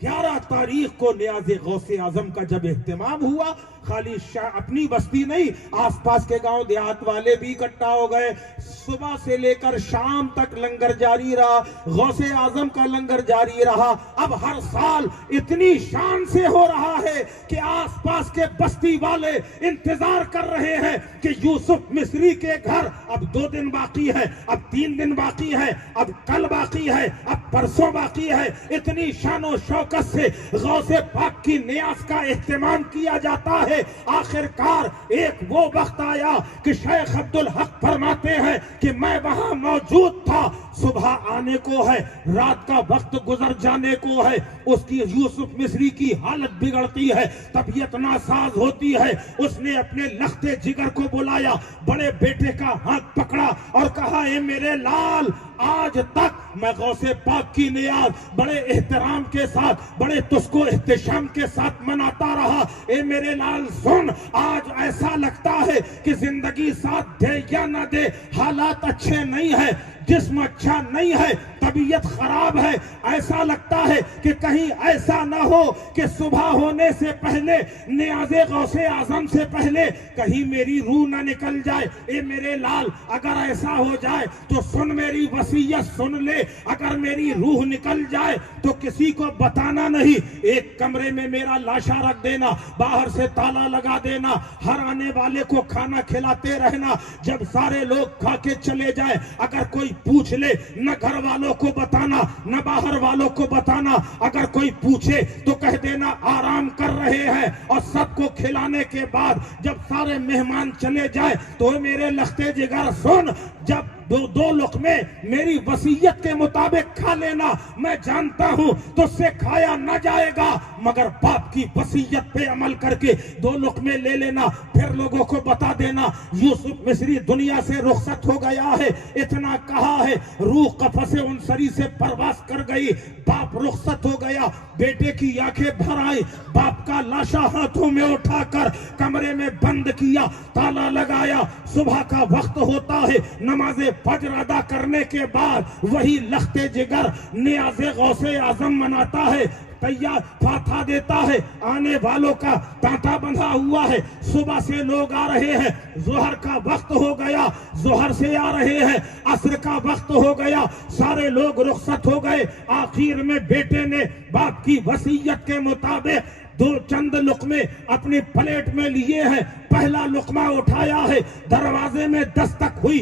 11 तारीख को नियाज़े गौसे आजम का जब एहतमाम हुआ, खाली अपनी बस्ती नहीं आसपास के गांव देहात वाले भी इकट्ठा हो गए। सुबह से लेकर शाम तक लंगर जारी रहा, गौसे आजम का लंगर जारी रहा। अब हर साल इतनी शान से हो रहा है कि आसपास के बस्ती वाले इंतजार कर रहे हैं कि यूसुफ मिस्री के घर अब 2 दिन बाकी है, अब 3 दिन बाकी है, अब कल बाकी है, अब परसों बाकी है। इतनी शानो शौकत से गौसे पाक की नियाज का एहतमाम किया जाता है। आखिरकार एक वो वक्त आया कि शेख अब्दुल हक फरमाते हैं कि मैं वहां मौजूद था, सुबह आने को है, रात का वक्त गुजर जाने को है। उसकी यूसुफ मिस्री की हालत बिगड़ती है, तबीयत नासाज होती है। उसने अपने लखते जिगर को बुलाया, बड़े बेटे का हाथ पकड़ा और कहा ए मेरे लाल, आज तक मैं गौसे पाक की नियाज बड़े एहतराम के साथ, बड़े तुस्को एहतशाम के साथ मनाता रहा। ए मेरे लाल सुन, आज ऐसा लगता है कि जिंदगी साथ दे या ना दे, हालात अच्छे नहीं है, जिस्म अच्छा नहीं है, तबीयत खराब है, ऐसा लगता है कि कहीं ऐसा ना हो कि सुबह होने से पहले, नियाज़े गौसे आजम से पहले कहीं मेरी रूह ना निकल जाए। ए मेरे लाल, अगर ऐसा हो जाए तो सुन मेरी वसीयत सुन ले, अगर मेरी रूह निकल जाए तो किसी को बताना नहीं, एक कमरे में मेरा लाशा रख देना, बाहर से ताला लगा देना, हर आने वाले को खाना खिलाते रहना। जब सारे लोग खा के चले जाए, अगर कोई पूछ ले, न घर वालों को बताना न बाहर वालों को बताना, अगर कोई पूछे तो कह देना आराम कर रहे हैं। और सबको खिलाने के बाद जब सारे मेहमान चले जाए तो मेरे लखते जिगर सुन, जब दो लुक़मे मेरी वसीयत के मुताबिक खा लेना, मैं जानता हूं तो उससे खाया ना जाएगा, मगर बाप की वसीयत पे अमल करके 2 लुक़मे ले लेना, फिर लोगों को बता देना यूसुफ मिस्री दुनिया से रुखसत हो गया है। इतना कहा है, रूह कफ़स उनसरी से परवास कर गई, बाप रुखसत हो गया। बेटे की आंखें भर आई, बाप का लाशा हाथों में उठाकर कमरे में बंद किया, ताला लगाया। सुबह का वक्त होता है, नमाज़े फज्र अदा करने के बाद वही लखते जिगर नियाज़े गौसे आजम मनाता है, तैयार फाथा देता है, आने वालों का तांता बंधा हुआ है। सुबह से लोग आ रहे हैं, जोहर का वक्त हो गया, जोहर से आ रहे हैं, असर का वक्त हो गया, सारे लोग रुखसत हो गए। आखिर में बेटे ने बाप की वसीयत के मुताबिक 2 चंद लुक़मे अपनी प्लेट में लिए हैं। पहला लुक़मा उठाया है, दरवाजे में दस्तक हुई,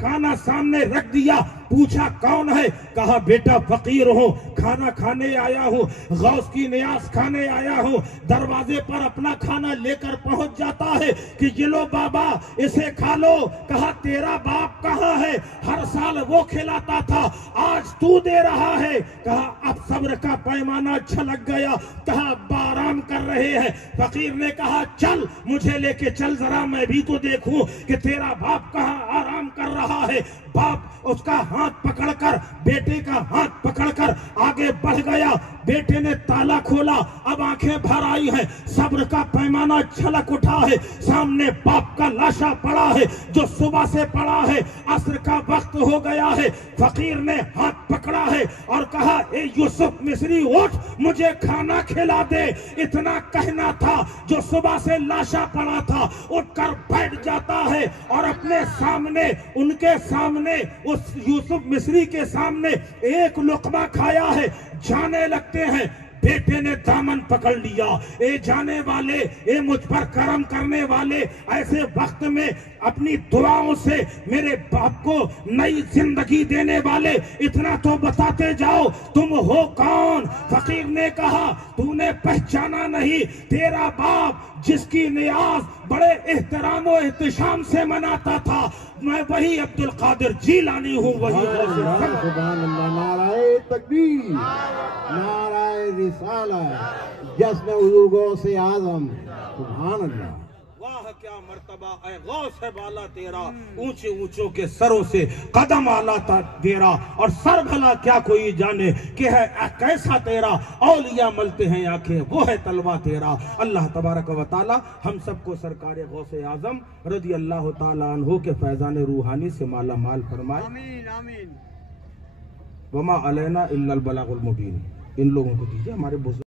खाना सामने रख दिया, पूछा कौन है, कहा बेटा फकीर हूं, खाना खाने आया हूं, गौस की नियाज खाने आया हूं। दरवाजे पर अपना खाना लेकर पहुंच जाता है कि ये लो बाबा इसे खा लो। कहा तेरा बाप कहाँ है, हर साल वो खिलाता था, आज तू दे रहा है। कहा अब सब्र का पैमाना छलक गया, कहा अब्बा आराम कर रहे हैं। फकीर ने कहा चल मुझे लेके चल, जरा मैं भी तो देखूं कि तेरा बाप कहाँ आराम कर रहा है। बाप उसका हाथ पकड़कर, बेटे का हाथ पकड़कर आगे बढ़ गया। बेटे ने ताला खोला, अब आंखें भर आई हैं, सब्र का पैमाना छलक उठा है। सामने बाप का लाशा पड़ा है जो सुबह से पड़ा है, असर का वक्त हो गया है। फकीर ने हाथ पकड़ा है और कहा ए यूसुफ मिस्री उठ, मुझे खाना खिला दे। इतना कहना था, जो सुबह से लाशा पड़ा था उठकर बैठ जाता है और अपने सामने, उनके सामने, उस यूसुफ मिस्री के सामने एक लुक़मा खाया है। जाने लगते हैं, बेटे ने दामन पकड़ लिया, ए जाने वाले, ए मुझ पर करम करने वाले, ऐसे वक्त में अपनी दुआओं से मेरे बाप को नई जिंदगी देने वाले, इतना तो बताते जाओ तुम हो कौन। फकीर ने कहा तूने पहचाना नहीं, तेरा बाप जिसकी नियाज बड़े एहतराम और एहतिशाम से मनाता था, मैं वही अब्दुल कादिर जीलानी हूँ, वही। सुभान अल्लाह, नाराए तकबीर, नाराए रिसालत, जश्न हुज़ूर गौसे आज़म, सुभान अल्लाह। वाह क्या मर्तबा ऐ गौस है बाला तेरा, ऊंचे ऊंचों के सरों से कदम आला था तेरा, और सर भला क्या कोई जाने कि है कैसा तेरा, औलिया मलते हैं आंखें वो है तलवा तेरा। अल्लाह तबारक व तआला हम सबको सरकार गौसे आजम रज़ी अल्लाह तआला अन्हु के फैजान रूहानी से माला माल फरमाए। आमीन आमीन। वमा अलैना इल्लल बलागुल मुबीन। इन लोगों को दीजिए, हमारे